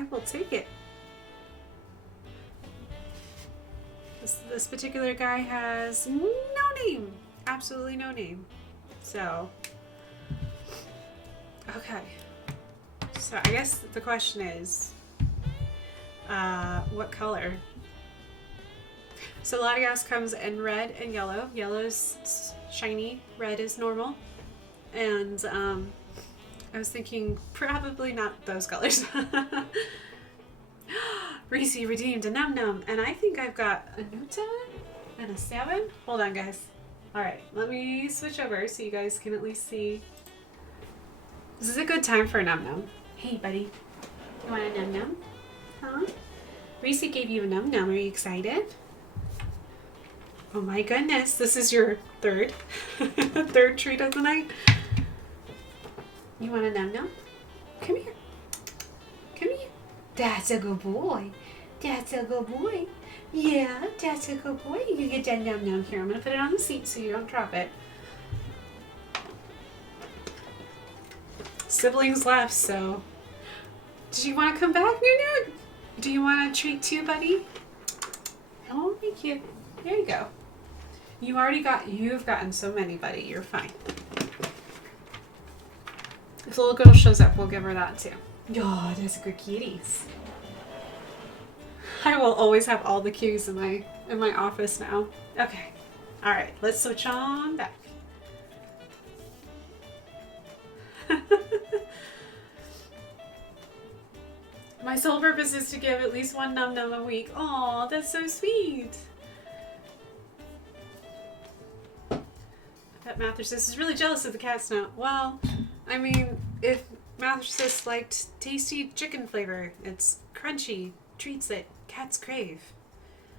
I will take it. This particular guy has no name. Absolutely no name. So, okay. So I guess the question is, what color? So Latias comes in red and yellow. Yellow's shiny, red is normal. And I was thinking probably not those colors. Reese redeemed a Num Num, and I think I've got a Nuta and a 7. Hold on, guys. Alright, let me switch over so you guys can at least see. This is a good time for a Num Num. Hey, buddy. You want a Num Num? Huh? Reese gave you a Num Num. Are you excited? Oh my goodness, this is your third treat of the night. You want a Num Num? Come here. Come here. That's a good boy. That's a good boy. Yeah, that's a good boy. You get that Num Num here. I'm going to put it on the seat so you don't drop it. Siblings left, so... Did you want to come back, Nunu? Do you want a treat too, buddy? Oh, thank you. There you go. You've gotten so many, buddy. You're fine. If the little girl shows up, we'll give her that too. Oh, that's good kitties. I will always have all the cues in my office now. Okay. All right. Let's switch on back. My sole purpose is to give at least one Num Num a week. Aw, that's so sweet. I bet Mathersis is really jealous of the cat's now. Well, I mean, if Mathersis liked tasty chicken flavor, it's crunchy treats that cats crave.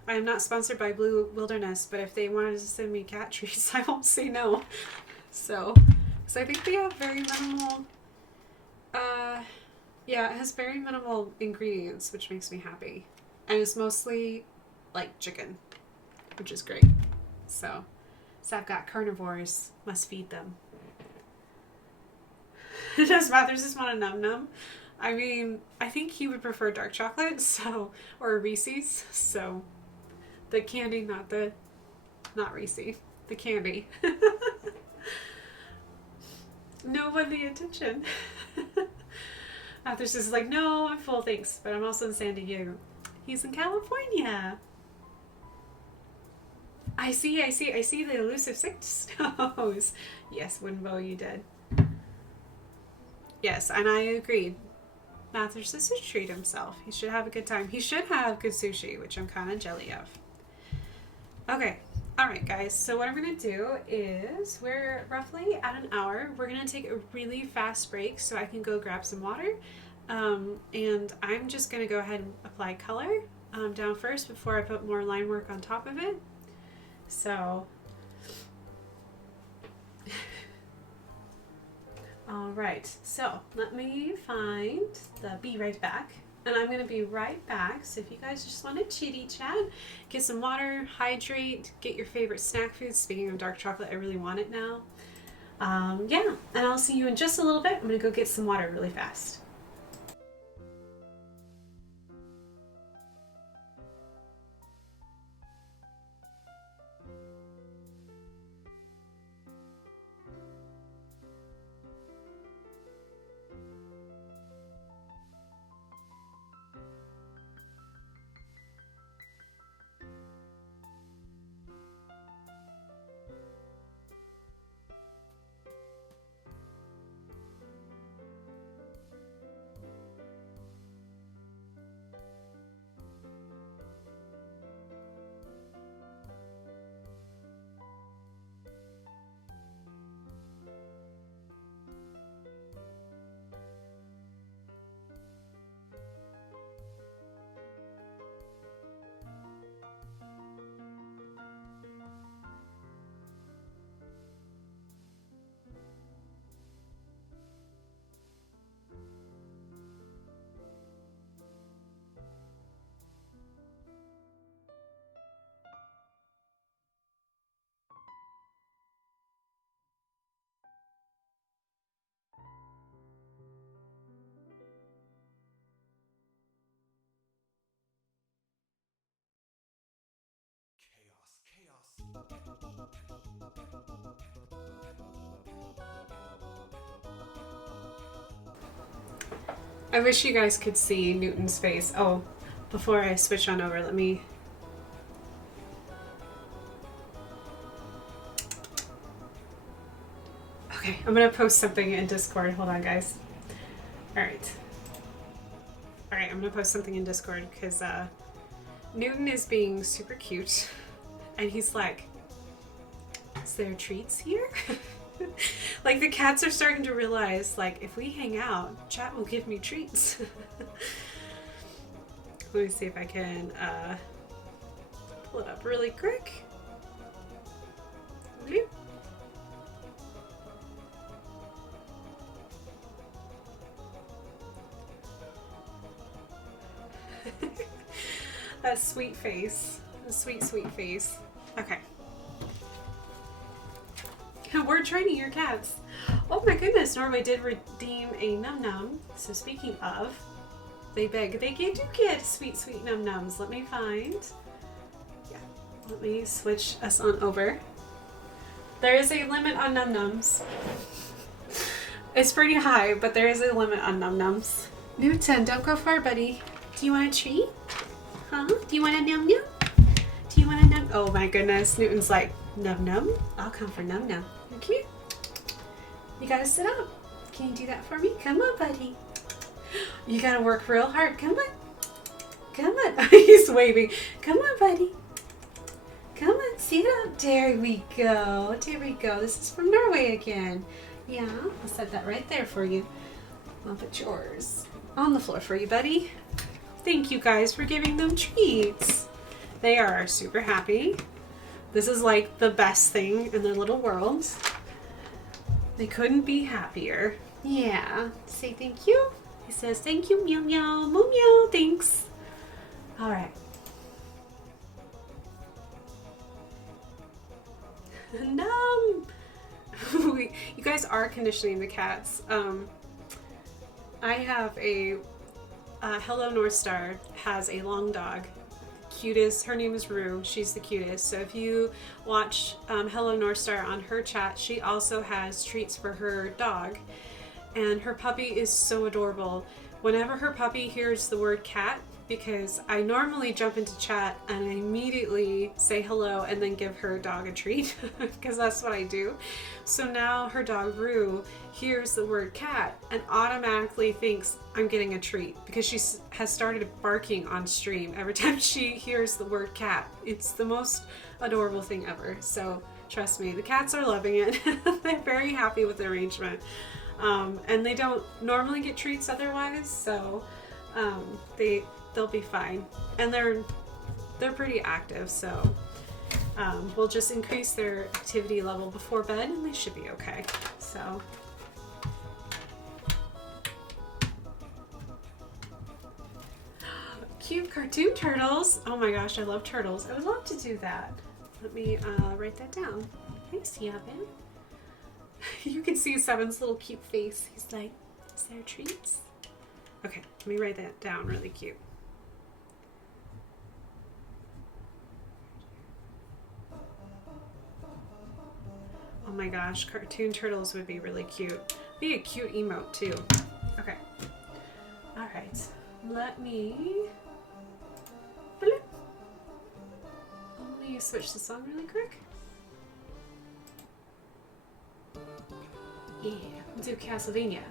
I am not sponsored by Blue Wilderness, but if they wanted to send me cat treats, I won't say no. So, because I think they have very minimal, yeah, it has very minimal ingredients, which makes me happy. And it's mostly like chicken, which is great. So I've got carnivores, must feed them. Does Mathers just want a Num Num? I mean, I think he would prefer dark chocolate, so, or Reese's, so the candy, not Reese, the candy. No one the attention. Mathers is like, no, I'm full, thanks, but I'm also in San Diego. He's in California. I see the elusive six nose. Yes, Winbow, you did. Yes, and I agreed. Mathers should treat himself. He should have a good time. He should have good sushi, which I'm kind of jelly of. Okay. Alright, guys. So what I'm going to do is, we're roughly at an hour. We're going to take a really fast break so I can go grab some water. And I'm just going to go ahead and apply color down first before I put more line work on top of it. So... Alright, so let me find the be right back, and I'm going to be right back. So if you guys just want to chitty chat, get some water, hydrate, get your favorite snack food. Speaking of dark chocolate, I really want it now. Yeah, and I'll see you in just a little bit. I'm going to go get some water really fast. I wish you guys could see Newton's face. Oh, before I switch on over, let me... Okay, I'm gonna post something in Discord. Hold on, guys. Alright. Alright, I'm gonna post something in Discord because Newton is being super cute. And he's like, is there treats here? Like, the cats are starting to realize, like, if we hang out, chat will give me treats. Let me see if I can pull it up really quick. Okay. That sweet face. A sweet, sweet face. Okay. We're training your cats. Oh my goodness, Norway did redeem a num num. So speaking of, they do get sweet, sweet num nums. Let me find. Yeah, let me switch us on over. There is a limit on num nums. It's pretty high, but there is a limit on num nums. Newton, don't go far, buddy. Do you want a treat? Huh? Do you want a num num? Do you want a num? Oh my goodness, Newton's like, num num? I'll come for num num. You're cute. You gotta sit up. Can you do that for me? Come on, buddy. You gotta work real hard. Come on. Come on. He's waving. Come on, buddy. Come on, sit up. There we go. There we go. This is from Norway again. Yeah, I'll set that right there for you. I'll put yours on the floor for you, buddy. Thank you guys for giving them treats. They are super happy. This is like the best thing in their little world. They couldn't be happier. Yeah. Say thank you. He says thank you, meow meow, moo meow, thanks. All right. Num. You guys are conditioning the cats. I have a HelloNorthStar has a long dog. Cutest. Her name is Rue. She's the cutest. So if you watch HelloNorthStar on her chat, she also has treats for her dog. And her puppy is so adorable. Whenever her puppy hears the word cat, because I normally jump into chat and I immediately say hello and then give her dog a treat because that's what I do. So now her dog Rue hears the word cat and automatically thinks I'm getting a treat because she has started barking on stream every time she hears the word cat. It's the most adorable thing ever. So trust me, the cats are loving it. They're very happy with the arrangement. And they don't normally get treats otherwise, so they'll be fine. And they're pretty active, so we'll just increase their activity level before bed and they should be okay. So cute cartoon turtles. Oh my gosh, I love turtles. I would love to do that. Let me write that down. Thanks, Yavin. You can see Seven's little cute face. He's like, is there treats? Okay, let me write that down really cute. Oh my gosh, cartoon turtles would be really cute. Be a cute emote too. Okay. Alright. Let me switch this on really quick. Yeah, we'll do Castlevania.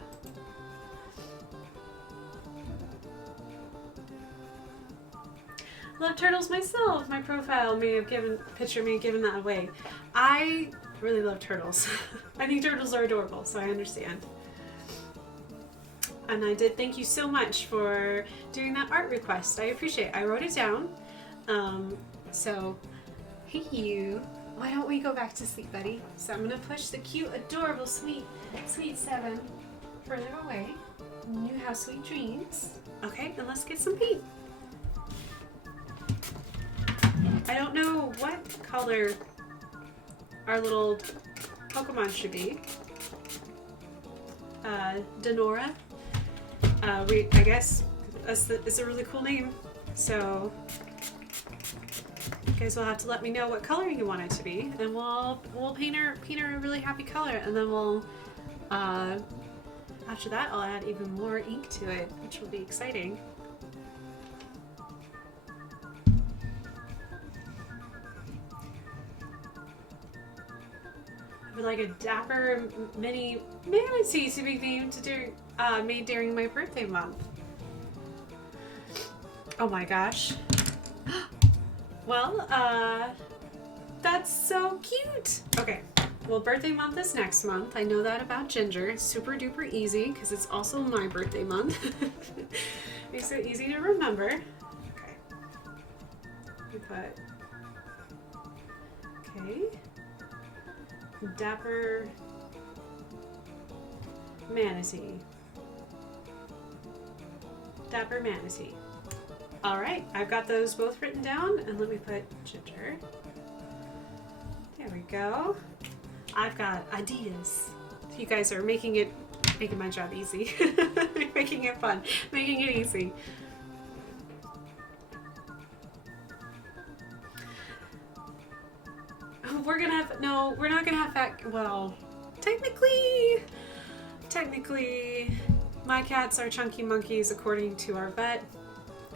Love turtles myself. My profile may have given that away. I really love turtles. I think turtles are adorable, so I understand. And I did thank you so much for doing that art request. I appreciate it. I wrote it down. So, hey you. Why don't we go back to sleep, buddy? So I'm gonna push the cute, adorable, sweet Seven further away. You have sweet dreams. Okay, and let's get some paint. I don't know what color our little Pokemon should be. Denora. I guess it's a really cool name. So you guys will have to let me know what color you want it to be, and we'll paint her a really happy color, and then we'll After that, I'll add even more ink to it, which will be exciting. I would like a dapper mini manatee to be made during my birthday month. Oh my gosh. Well, that's so cute. Okay. Well, birthday month is next month. I know that about Ginger. It's super duper easy because it's also my birthday month. Makes it easy to remember. Okay. We put. Okay. Dapper manatee. Dapper manatee. All right, I've got those both written down, and let me put Ginger. There we go. I've got ideas. You guys are making my job easy. Making it fun, making it easy. We're not gonna have fat, well, technically, my cats are chunky monkeys according to our vet,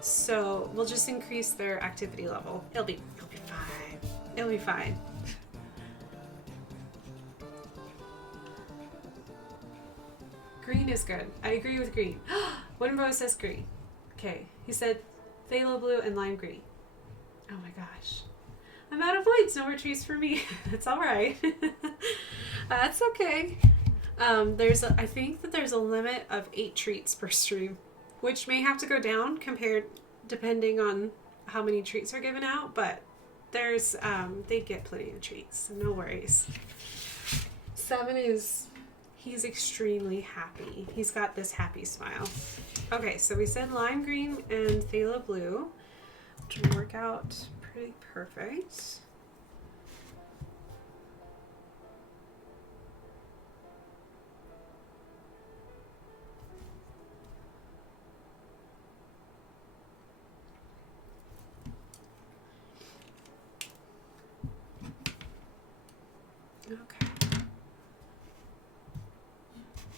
so we'll just increase their activity level. It'll be fine. It'll be fine. Green is good. I agree with green. Woodenbro says green. Okay, he said phthalo blue and lime green. Oh my gosh. I'm out of lights. No more trees for me. That's all right. That's okay. I think that there's a limit of 8 treats per stream, which may have to go down depending on how many treats are given out, but there's, they get plenty of treats, so no worries. 7 he's extremely happy. He's got this happy smile. Okay, so we said lime green and phthalo blue, which will work out pretty perfect. Okay.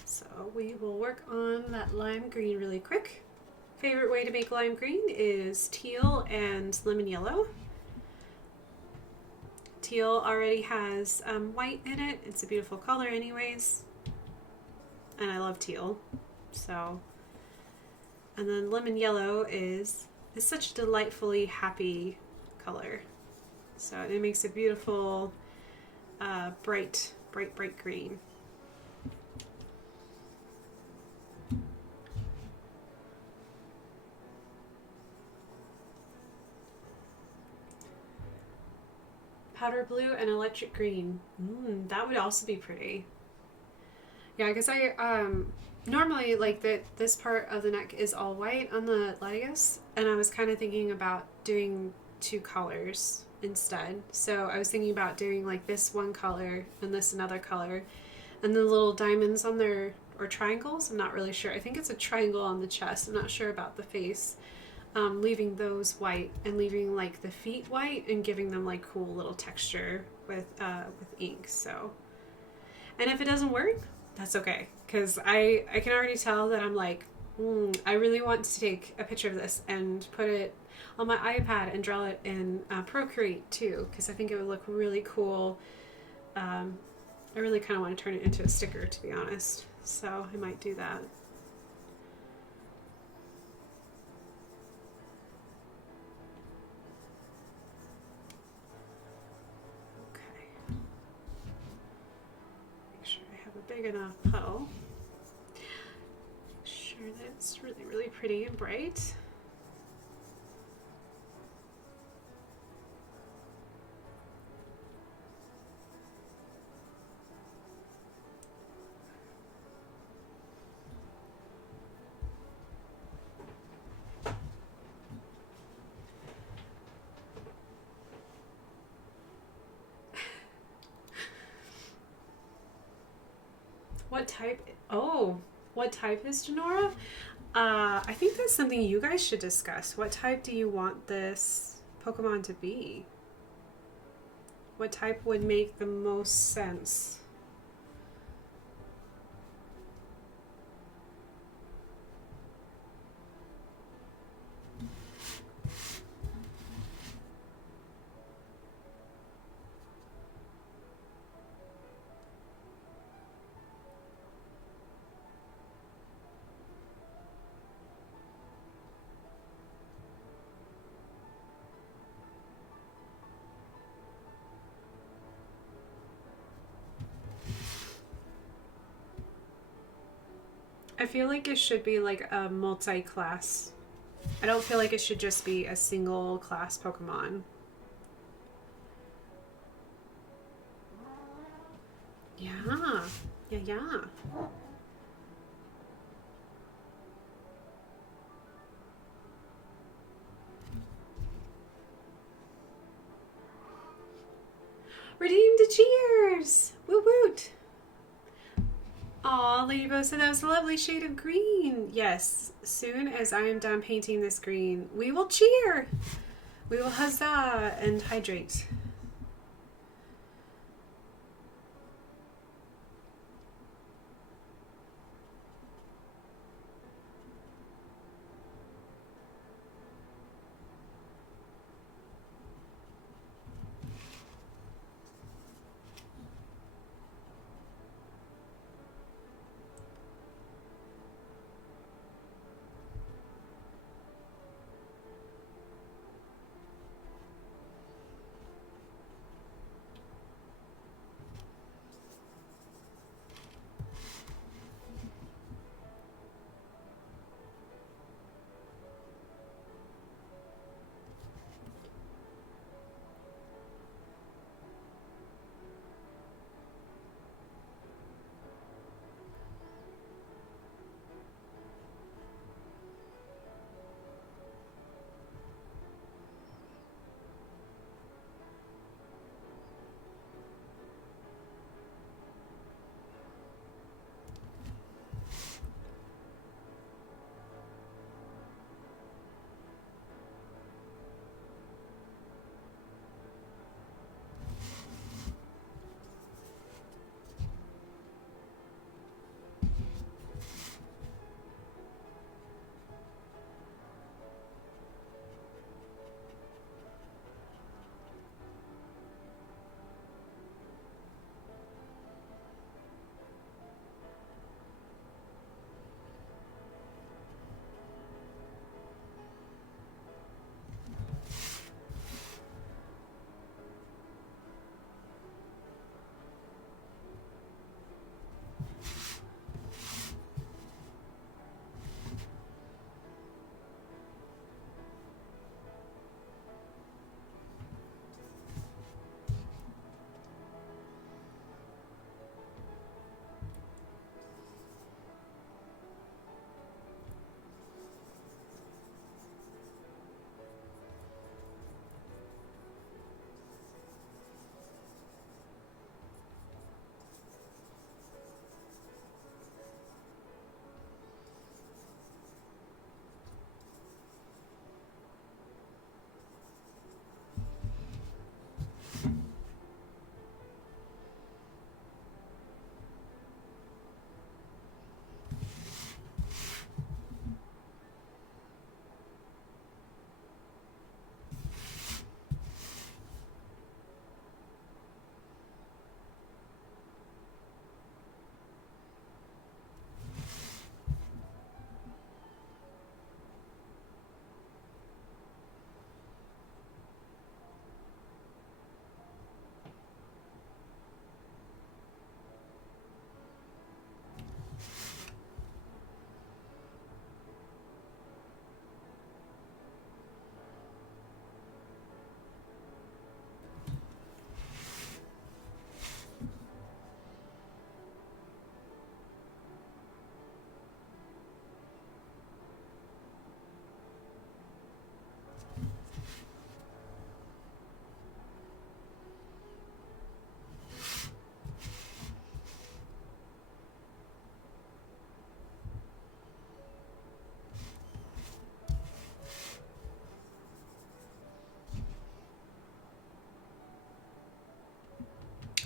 So we will work on that lime green really quick. Favorite way to make lime green is teal and lemon yellow. Teal already has white in it. It's a beautiful color anyways. And I love teal. So, and then lemon yellow is such a delightfully happy color. So it makes a beautiful bright green. Powder blue and electric green. That would also be pretty. Yeah, because I normally like this part of the neck is all white on the Latias, and I was kind of thinking about doing 2 colors instead. So I was thinking about doing like this one color and this another color, and the little diamonds on there, or triangles. I'm not really sure. I think it's a triangle on the chest. I'm not sure about the face. Leaving those white and leaving like the feet white and giving them like cool little texture with ink. So, and if it doesn't work, that's okay, because I can already tell that I'm like, I really want to take a picture of this and put it on my iPad and draw it in Procreate too, because I think it would look really cool. I really kind of want to turn it into a sticker, to be honest, so I might do that. Big enough puddle. Make sure that it's really, really pretty and bright. What type? Oh, what type is Denora? I think that's something you guys should discuss. What type do you want this Pokemon to be? What type would make the most sense? I feel like it should be like a multi-class. I don't feel like it should just be a single class Pokemon. Yeah. Yeah, yeah. Redeemed a cheers! Woot woot! Aw, Ladybug said that was a lovely shade of green. Yes, soon as I am done painting this green, we will cheer! We will huzzah and hydrate.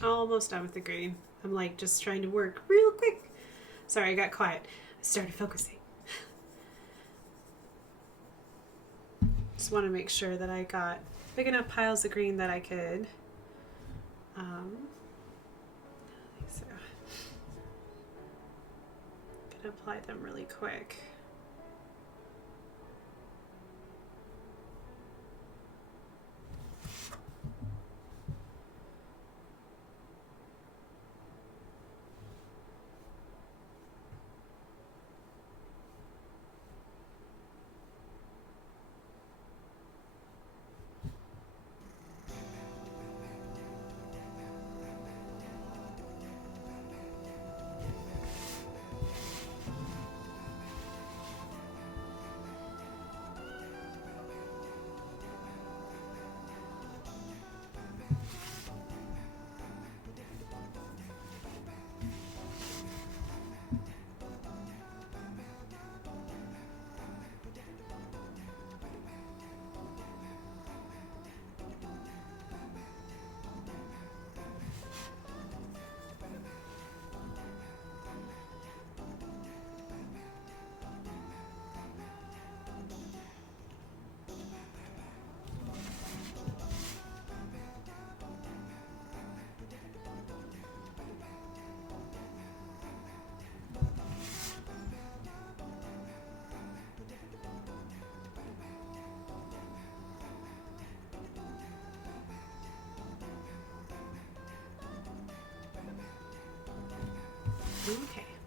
Almost done with the green. I'm like just trying to work real quick. Sorry, I got quiet. I started focusing. Just want to make sure that I got big enough piles of green that I could so can apply them really quick.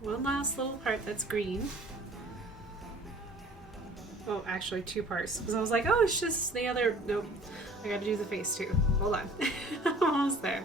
one last little part that's green. Oh, actually 2 parts. Because I was like, oh, it's just the other... Nope. I gotta do the face too. Hold on. Almost there.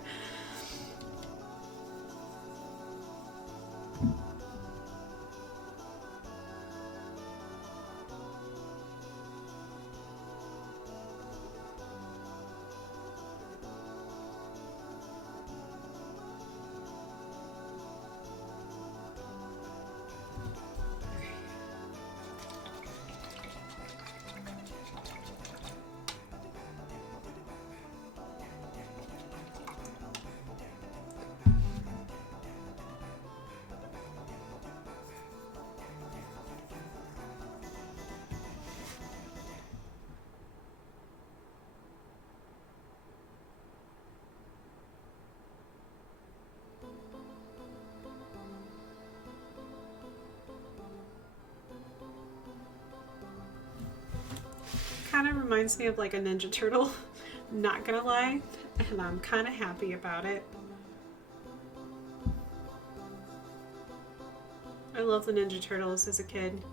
Kind of reminds me of like a Ninja Turtle, not gonna lie, and I'm kind of happy about it. I love the Ninja Turtles as a kid.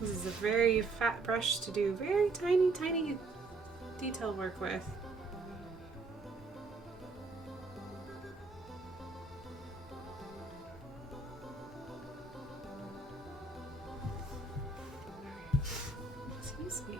This is a very fat brush to do very tiny, tiny detail work with. Excuse me.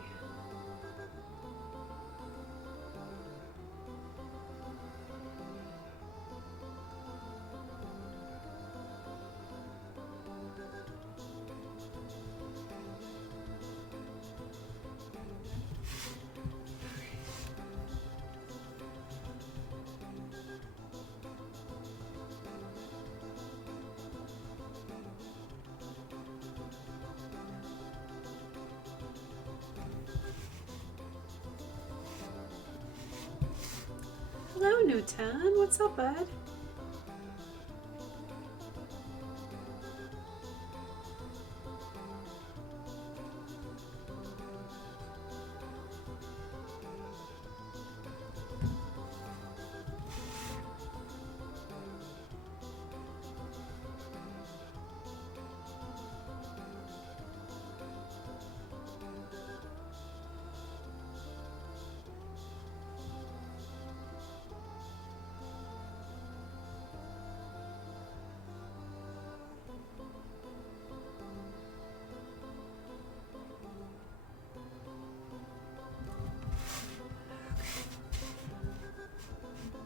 Hello, Newton. What's up, bud?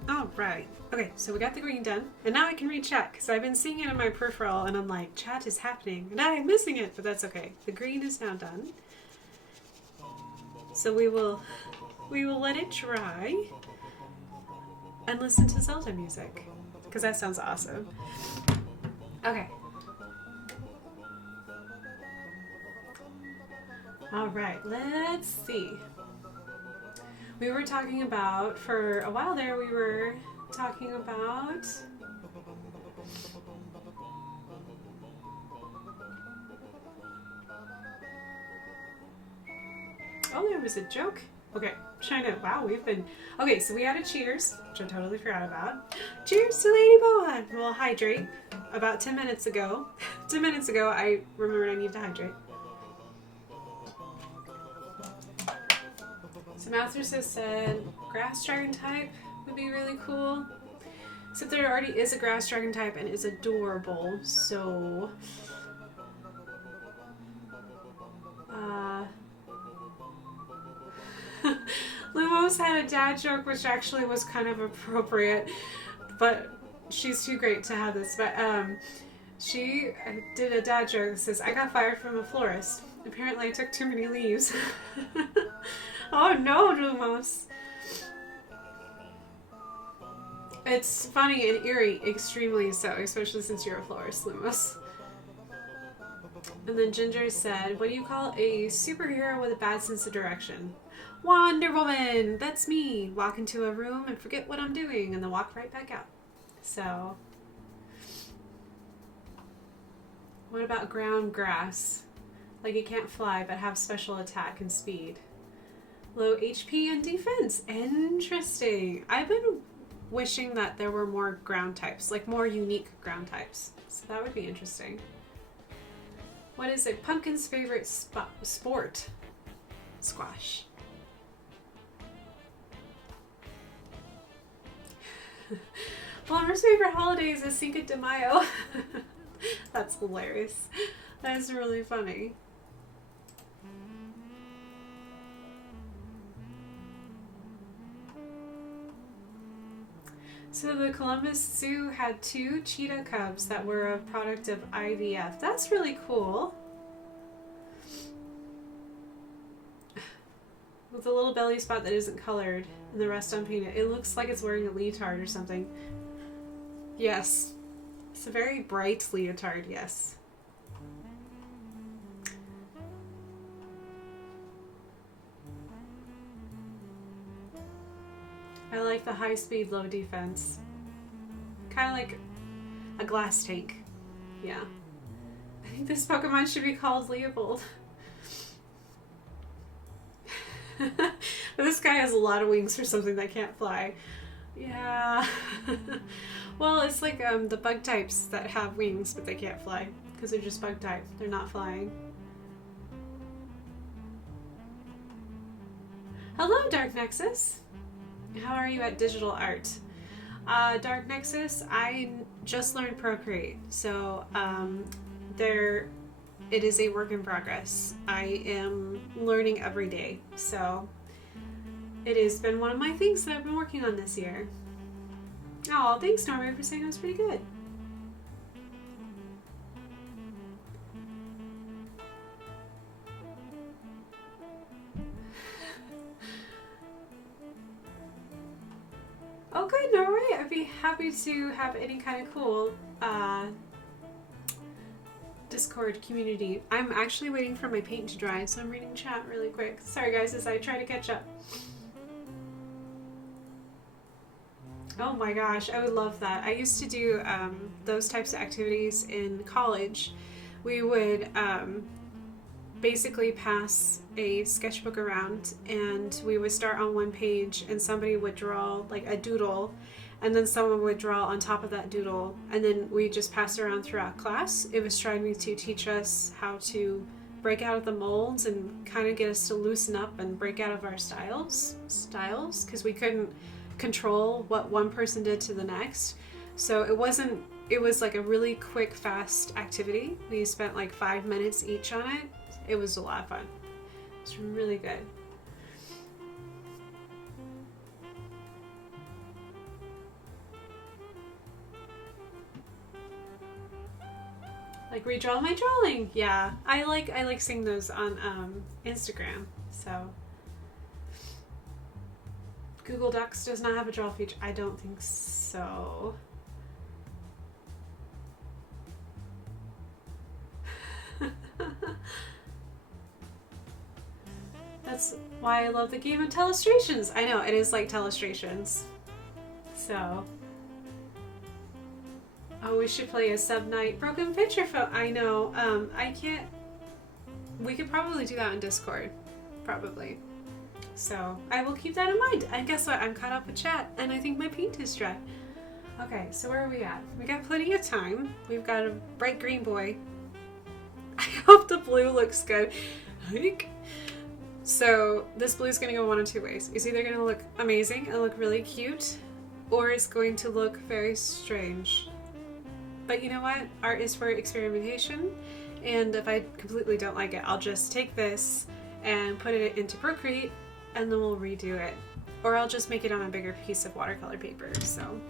All right. Okay, so we got the green done, and now I can read chat because I've been seeing it in my peripheral, and I'm like, chat is happening, and I'm missing it, but that's okay. The green is now done, so we will let it dry and listen to Zelda music because that sounds awesome. Okay. All right. Let's see. We were talking about, for a while there, we were talking about... Oh, there was a joke. Okay, trying to... Wow, we've been... Okay, so we had a cheers, which I totally forgot about. Cheers to Lady Boa! We'll hydrate. About 10 minutes ago. 10 minutes ago, I remembered I need to hydrate. So Mathers has said grass dragon type would be really cool. Except there already is a grass dragon type and it's adorable, so... Lumos had a dad joke which actually was kind of appropriate, but she's too great to have this. But she did a dad joke that says, I got fired from a florist. Apparently I took too many leaves. Oh no, Lumos. It's funny and eerie, extremely so, especially since you're a florist, Lumos. And then Ginger said, what do you call a superhero with a bad sense of direction? Wonder Woman! That's me! Walk into a room and forget what I'm doing and then walk right back out. So, what about ground grass? Like it can't fly but have special attack and speed. Low HP and defense. Interesting. I've been wishing that there were more ground types, like more unique ground types. So that would be interesting. What is it? Pumpkin's favorite sport? Squash. Palmer's favorite holidays is Cinco de Mayo. That's hilarious. That is really funny. So the Columbus Zoo had 2 cheetah cubs that were a product of IVF. That's really cool. With a little belly spot that isn't colored and the rest unpainted. It looks like it's wearing a leotard or something. Yes. It's a very bright leotard, yes. I like the high speed, low defense. Kind of like a glass tank. Yeah. I think this Pokemon should be called Leopold. But this guy has a lot of wings for something that can't fly. Yeah. Well, it's like the bug types that have wings but they can't fly because they're just bug type. They're not flying. Hello, Dark Nexus. How are you at digital art? Dark Nexus, I just learned Procreate, so it is a work in progress. I am learning every day, so it has been one of my things that I've been working on this year. Oh, thanks, Norway, for saying it was pretty good. Oh, good, Norway. I'd be happy to have any kind of cool Discord community. I'm actually waiting for my paint to dry, so I'm reading chat really quick. Sorry, guys, as I try to catch up. Oh my gosh, I would love that. I used to do those types of activities in college. We would basically pass a sketchbook around and we would start on one page and somebody would draw like a doodle and then someone would draw on top of that doodle and then we just passed it around throughout class. It was trying to teach us how to break out of the molds and kind of get us to loosen up and break out of our styles because we couldn't control what one person did to the next. So it was like a really quick, fast activity. We spent like 5 minutes each on it. It was a lot of fun. It's really good. Like redraw my drawing. Yeah, I like seeing those on Instagram. So Google Docs does not have a draw feature. I don't think so. That's why I love the game of Telestrations. I know, it is like Telestrations. So. Oh, we should play a sub-night broken picture phone. I know. I can't. We could probably do that on Discord. Probably. So, I will keep that in mind. And guess what? I'm caught up with chat, and I think my paint is dry. Okay, so where are we at? We got plenty of time. We've got a bright green boy. I hope the blue looks good. So this blue is going to go one of two ways. It's either going to look amazing and look really cute, or it's going to look very strange. But you know what? Art is for experimentation, and if I completely don't like it, I'll just take this and put it into Procreate, and then we'll redo it. Or I'll just make it on a bigger piece of watercolor paper, so.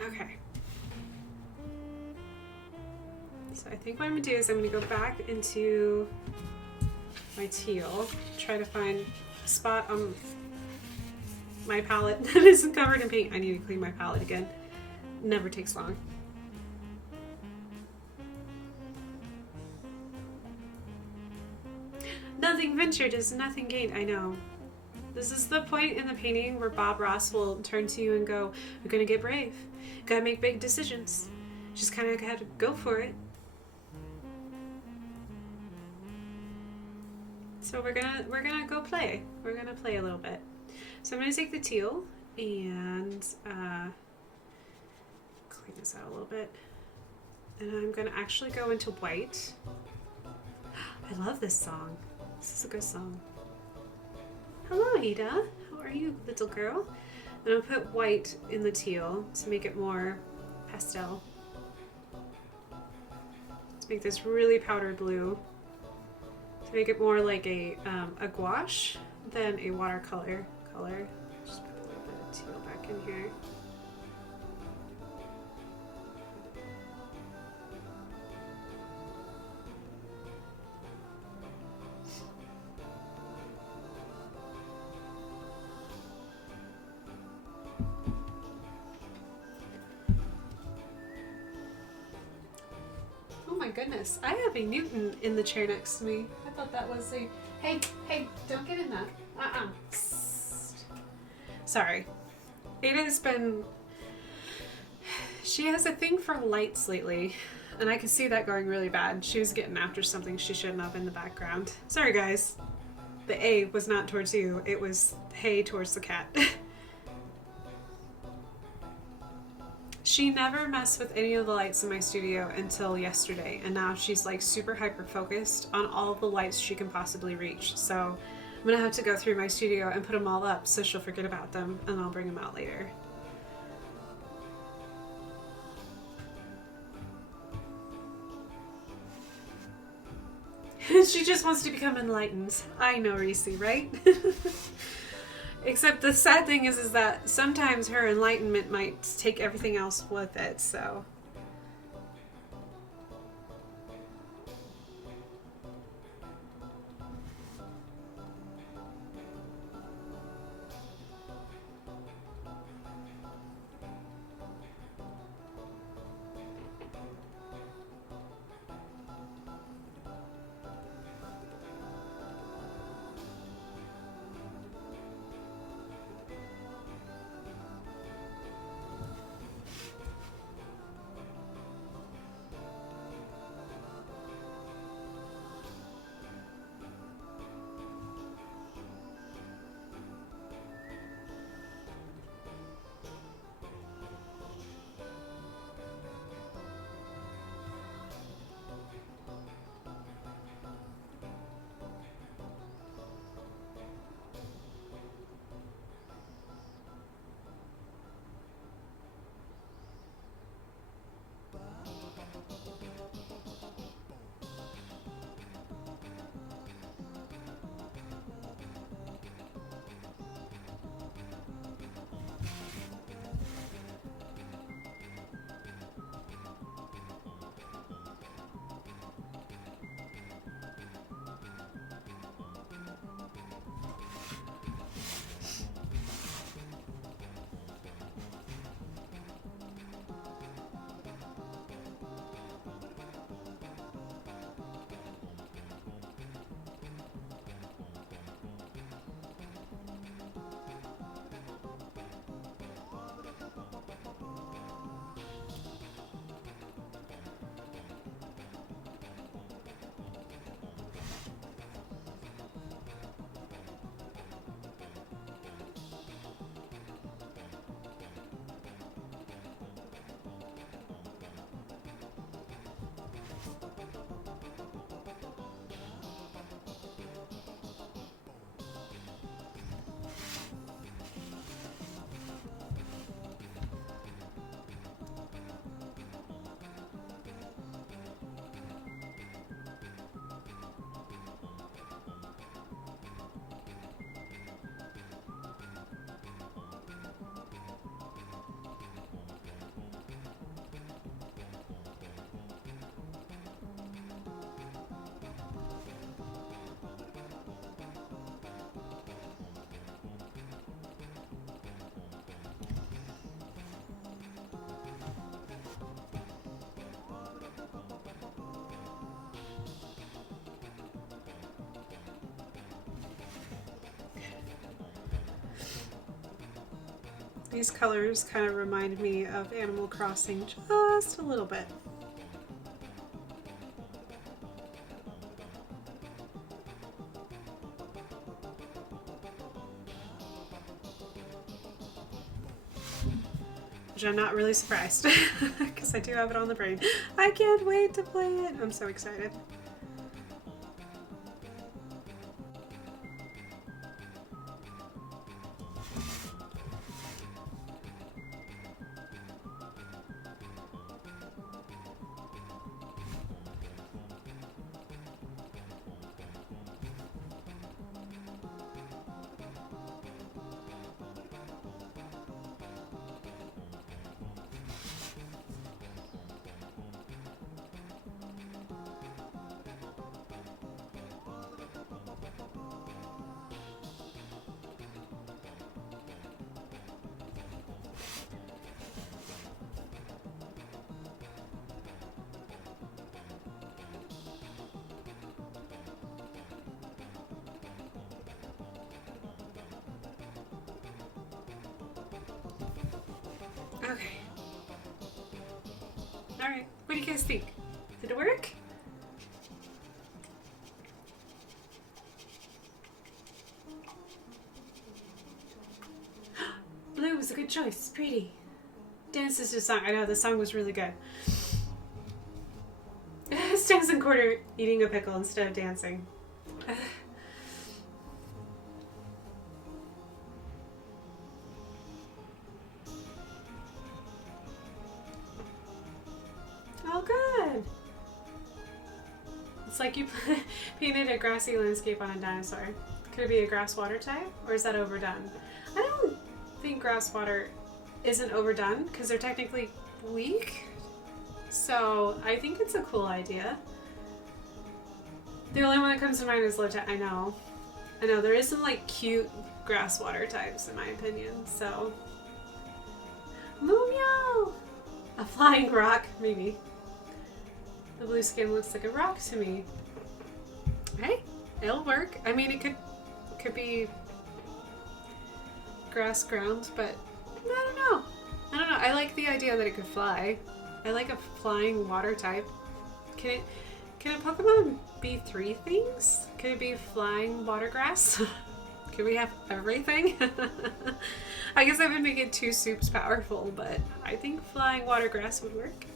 Okay. So I think what I'm gonna do is I'm gonna go back into my teal. Try to find a spot on my palette that isn't covered in paint. I need to clean my palette again. Never takes long. Nothing ventured is nothing gained. I know. This is the point in the painting where Bob Ross will turn to you and go, "We're gonna get brave. Gotta make big decisions. Just kind of gotta go for it." So we're gonna go play. We're gonna play a little bit. So I'm gonna take the teal and clean this out a little bit, and I'm gonna actually go into white. I love this song. This is a good song. Hello, Ada. How are you, little girl? And I'll put white in the teal to make it more pastel. Let's make this really powdered blue to make it more like a gouache than a watercolor color. Just put a little bit of teal back in here. Oh my goodness, I have a Newton in the chair next to me. I thought that was a... Hey, don't get in that. Psst. Sorry. Ada has been... She has a thing for lights lately, and I can see that going really bad. She was getting after something she shouldn't have in the background. Sorry guys. The A was not towards you, it was hey towards the cat. She never messed with any of the lights in my studio until yesterday, and now she's like super hyper focused on all the lights she can possibly reach. So I'm gonna have to go through my studio and put them all up so she'll forget about them, and I'll bring them out later. She just wants to become enlightened. I know, Reese, right? Except the sad thing is that sometimes her enlightenment might take everything else with it, so... These colors kind of remind me of Animal Crossing just a little bit. Which I'm not really surprised because I do have it on the brain. I can't wait to play it. I'm so excited. Okay. Alright, what do you guys think? Did it work? Blue was a good choice. It's pretty. Dance is just song. I know, the song was really good. Sticks and Quarter eating a pickle instead of dancing. Oh, good. It's like you painted a grassy landscape on a dinosaur. Could it be a grass water type, or is that overdone? I don't think grass water isn't overdone because they're technically weak. So I think it's a cool idea. The only one that comes to mind is low tide. I know, there is some like cute grass water types in my opinion. So Moomio! A flying rock, maybe. The blue skin looks like a rock to me. Hey, it'll work. I mean, it could be grass ground, but I don't know. I like the idea that it could fly. I like a flying water type. Can a Pokemon be 3 things? Could it be flying water grass? Could we have everything? I guess I would make it 2 soups powerful, but I think flying water grass would work.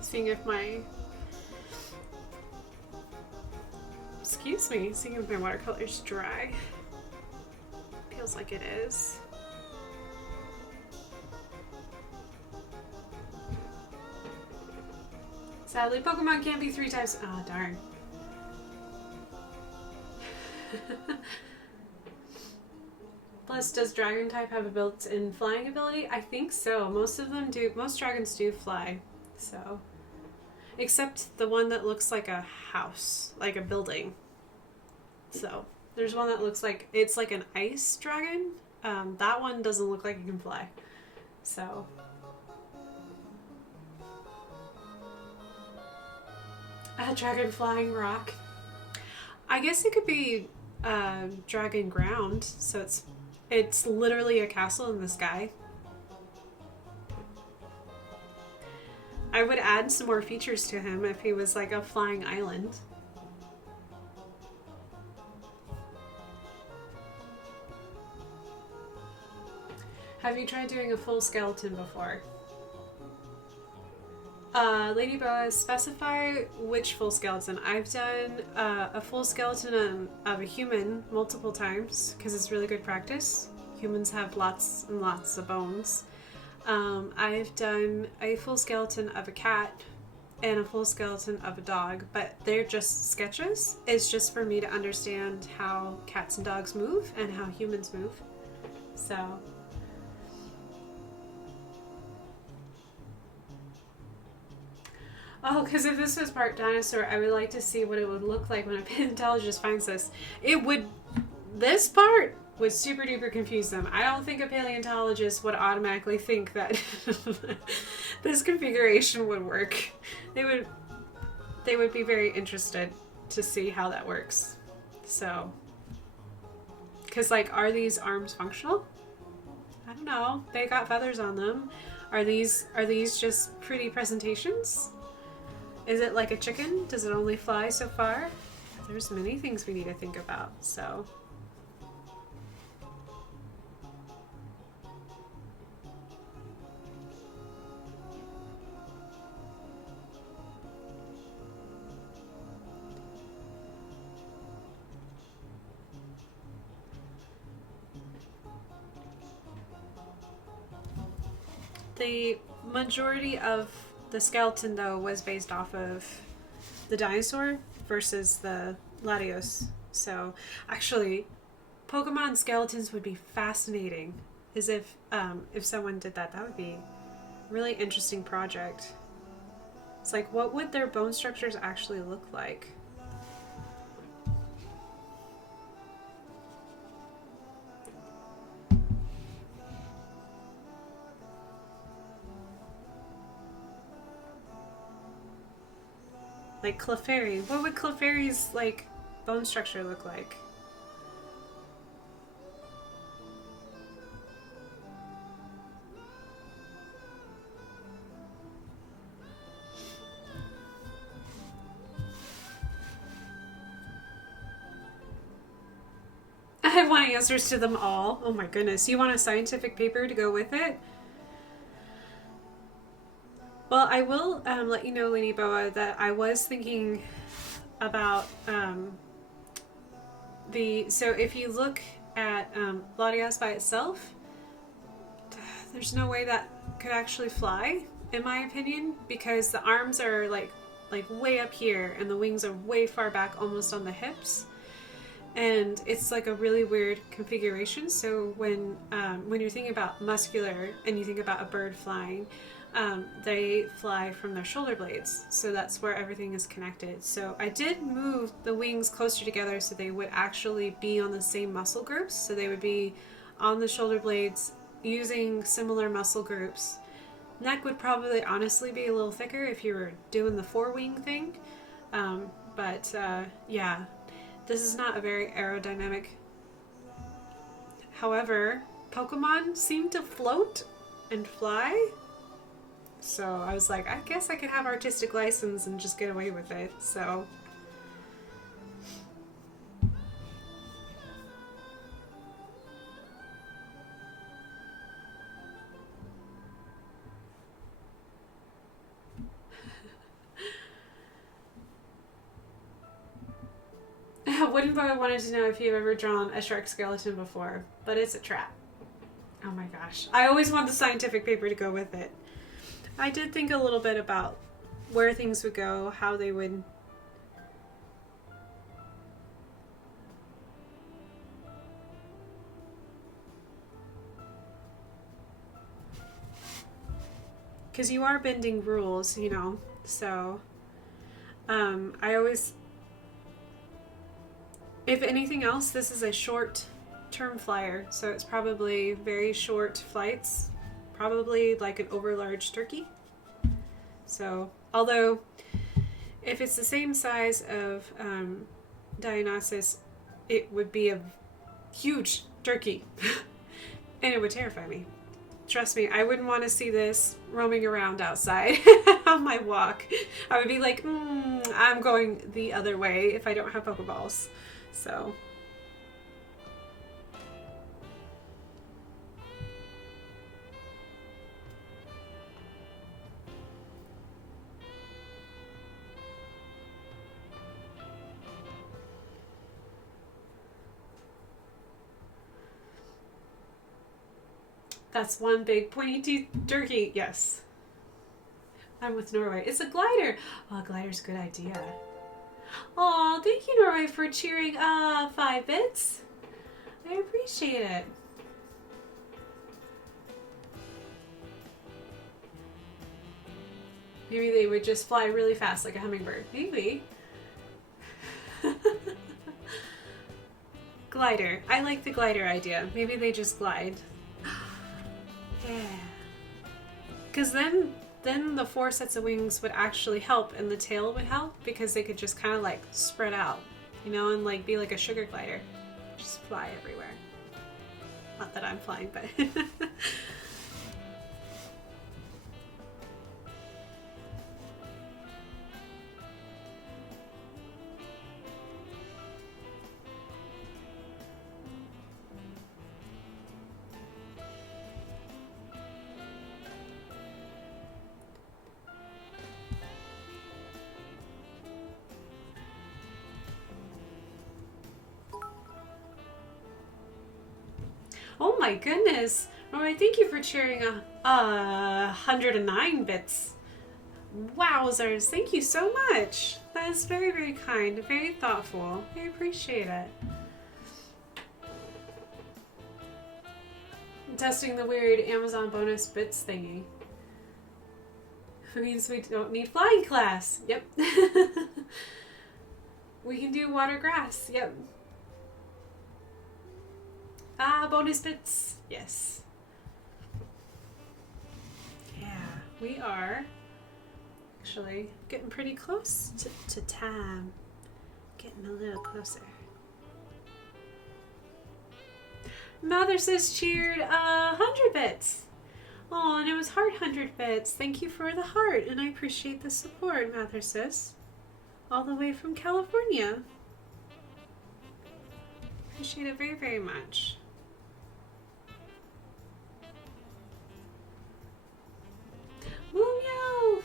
Seeing if my watercolor's dry. Feels like it is. Sadly, Pokemon can't be 3 types. Oh, darn. Plus, does Dragon type have a built-in flying ability? I think so. Most of them do. Most dragons do fly. So, except the one that looks like a house, like a building. So, there's one that looks like, it's like an ice dragon. That one doesn't look like it can fly. So, a dragon flying rock. I guess it could be dragon ground. So it's literally a castle in the sky. I would add some more features to him if he was like a flying island. Have you tried doing a full skeleton before? Lady Boa, specify which full skeleton. I've done a full skeleton of a human multiple times because it's really good practice. Humans have lots and lots of bones. I've done a full skeleton of a cat and a full skeleton of a dog, but they're just sketches. It's just for me to understand how cats and dogs move and how humans move. So... Oh, because if this was part dinosaur, I would like to see what it would look like when a paleontologist finds this. This part would super duper confuse them. I don't think a paleontologist would automatically think that this configuration would work. They would be very interested to see how that works. So, because like, are these arms functional? I don't know. They got feathers on them. Are these just pretty presentations? Is it like a chicken? Does it only fly so far? There's many things we need to think about, so. The majority of the skeleton, though, was based off of the dinosaur versus the Latios. So, actually, Pokemon skeletons would be fascinating. As if someone did that, that would be a really interesting project. It's like, what would their bone structures actually look like? Like Clefairy. What would Clefairy's like bone structure look like? I want answers to them all. Oh my goodness. You want a scientific paper to go with it? Well, I will let you know, Lady Boa, that I was thinking about so if you look at Latias by itself, there's no way that could actually fly, in my opinion, because the arms are like way up here and the wings are way far back, almost on the hips. And it's like a really weird configuration. So when you're thinking about muscular and you think about a bird flying, they fly from their shoulder blades. So that's where everything is connected. So I did move the wings closer together so they would actually be on the same muscle groups. So they would be on the shoulder blades using similar muscle groups. Neck would probably honestly be a little thicker if you were doing the four-wing thing. But yeah. This is not a very aerodynamic. However, Pokemon seem to float and fly. So I was like, I guess I could have artistic license and just get away with it. So Wooden Boy wanted to know if you've ever drawn a shark skeleton before, but it's a trap. Oh my gosh. I always want the scientific paper to go with it. I did think a little bit about where things would go, how they would... Because you are bending rules, you know, so... I always... If anything else, this is a short-term flyer, so it's probably very short flights, probably like an overlarge turkey. So, although, if it's the same size of Dionysus, it would be a huge turkey, and it would terrify me. Trust me, I wouldn't want to see this roaming around outside on my walk. I would be like, I'm going the other way if I don't have Pokeballs. So That's one big pointy teeth turkey. Yes. I'm with Norway. It's a glider. Oh, a glider's a good idea. Oh, thank you, Norway, for cheering 5 bits. I appreciate it. Maybe they would just fly really fast like a hummingbird. Maybe. Glider. I like the glider idea. Maybe they just glide. Yeah. Because then the 4 sets of wings would actually help and the tail would help because they could just kind of like spread out, you know, and like be like a sugar glider. Just fly everywhere. Not that I'm flying, but... Oh my goodness! Alright, thank you for cheering 109 bits. Wowzers, thank you so much. That is very, very kind, very thoughtful. I appreciate it. I'm testing the weird Amazon bonus bits thingy. It means we don't need flying class. Yep. We can do water grass. Yep. Bonus bits. Yes. Yeah, we are actually getting pretty close to time. Getting a little closer. Mother Sis cheered 100 bits. Oh, and it was heart 100 bits. Thank you for the heart, and I appreciate the support, Mother Sis. All the way from California. Appreciate it very, very much. Woo-yo!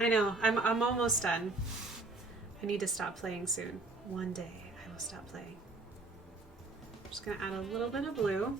I know, I'm almost done. I need to stop playing soon. One day I will stop playing. I'm just gonna add a little bit of blue.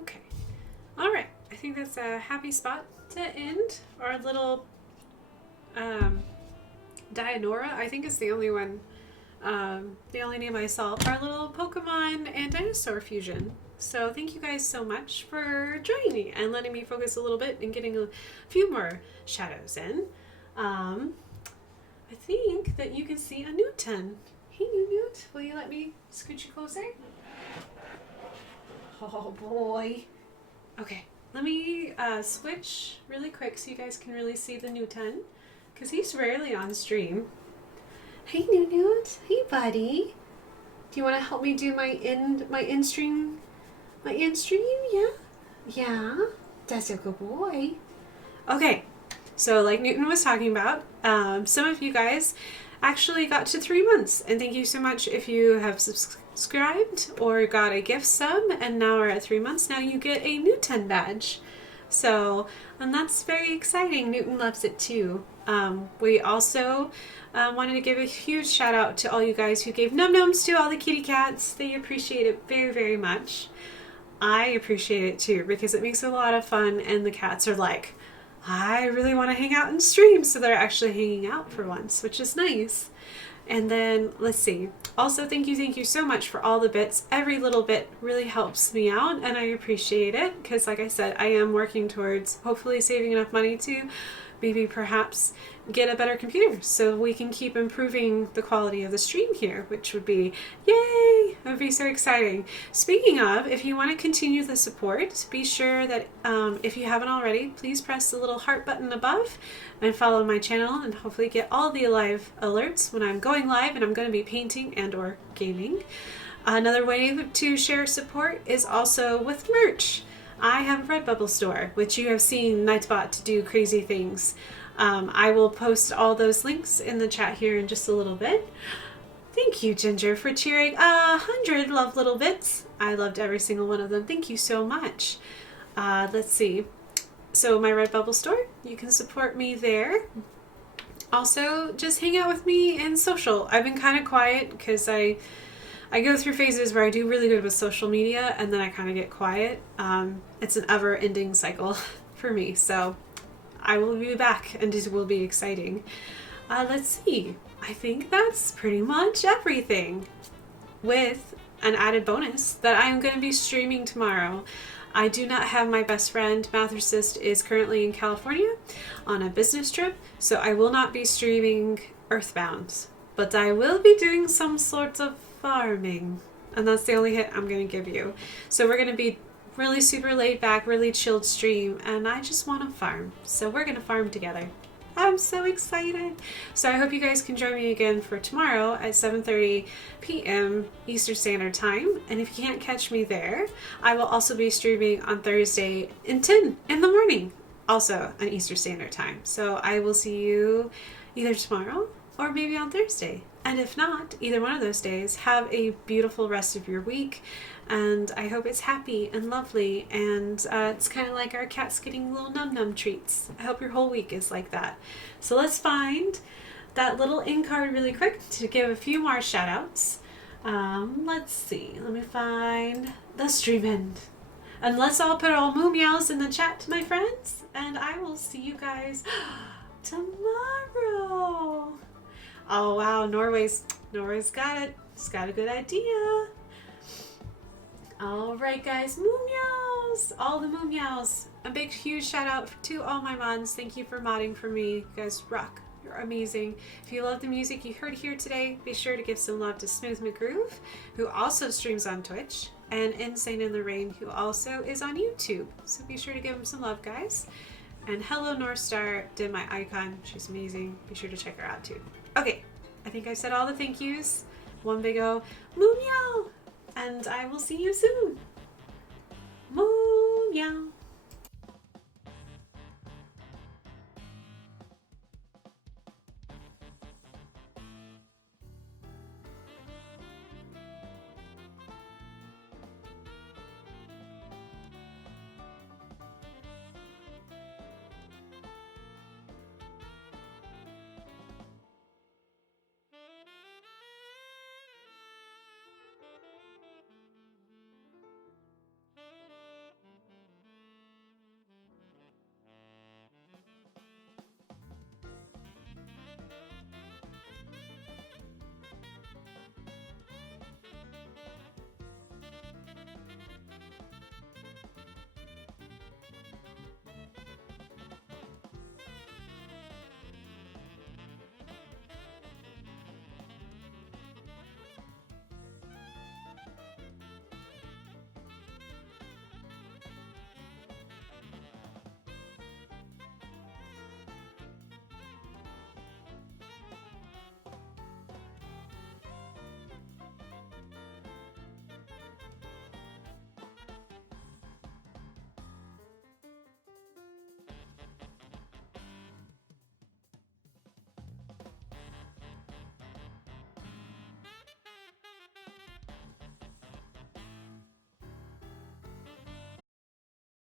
Okay. Alright. I think that's a happy spot to end our little Dionora. I think it's the only one, the only name I saw. Our little Pokemon and Dinosaur fusion. So thank you guys so much for joining me and letting me focus a little bit and getting a few more shadows in. I think that you can see a Newton. Hey Newt, will you let me scooch you closer? Oh boy. Okay, let me switch really quick so you guys can really see the Newton, because he's rarely on stream. Hey Newt, hey buddy. Do you want to help me do my in-stream My in-stream, yeah? Yeah, that's a good boy. Okay, so like Newton was talking about, some of you guys actually got to 3 months, and thank you so much if you have subscribed or got a gift sub and now are at 3 months. Now you get a new 10 badge. So, and that's very exciting. Newton loves it too. We also wanted to give a huge shout out to all you guys who gave num-nums to all the kitty cats. They appreciate it very, very much. I appreciate it too because it makes it a lot of fun, and the cats are like, I really want to hang out and stream, so they're actually hanging out for once, which is nice. And then let's see. Also, thank you so much for all the bits. Every little bit really helps me out, and I appreciate it because, like I said, I am working towards hopefully saving enough money to maybe perhaps get a better computer so we can keep improving the quality of the stream here, which would be yay! It would be so exciting. Speaking of, if you want to continue the support, be sure that if you haven't already, please press the little heart button above and follow my channel and hopefully get all the live alerts when I'm going live and I'm going to be painting and or gaming. Another way to share support is also with merch. I have a Redbubble store, which you have seen Nightbot to do crazy things. I will post all those links in the chat here in just a little bit. Thank you, Ginger, for cheering 100 love little bits. I loved every single one of them. Thank you so much. Let's see. So my Redbubble store, you can support me there. Also, just hang out with me in social. I've been kind of quiet because I go through phases where I do really good with social media and then I kind of get quiet. It's an ever-ending cycle for me, so I will be back and it will be exciting. Let's see. I think that's pretty much everything, with an added bonus that I am going to be streaming tomorrow. I do not have my best friend. Mathersist is currently in California on a business trip, so I will not be streaming Earthbound, but I will be doing some sort of farming, and that's the only hint I'm going to give you. So we're going to be really super laid back, really chilled stream, and I just want to farm. So we're going to farm together. I'm so excited. So I hope you guys can join me again for tomorrow at 7:30 p.m. Eastern Standard Time. And if you can't catch me there, I will also be streaming on Thursday at 10 in the morning, also on Eastern Standard Time. So I will see you either tomorrow or maybe on Thursday. And if not, either one of those days, have a beautiful rest of your week. And I hope it's happy and lovely, and it's kind of like our cats getting little num-num treats. I hope your whole week is like that. So let's find that little end card really quick to give a few more shout outs. Let's see, let me find the stream end. And let's all put all moo meows in the chat, my friends, and I will see you guys tomorrow. Oh wow, Norway's got it. It's got a good idea. All right, guys, moo meows, all the moo meows. A big, huge shout out to all my mods. Thank you for modding for me. You guys rock. You're amazing. If you love the music you heard here today, be sure to give some love to Smooth McGroove, who also streams on Twitch, and Insane in the Rain, who also is on YouTube. So be sure to give him some love, guys. And HelloNorthStar did my icon. She's amazing. Be sure to check her out too. Okay, I think I said all the thank yous. One big O, moo meow. And I will see you soon. Moo meow.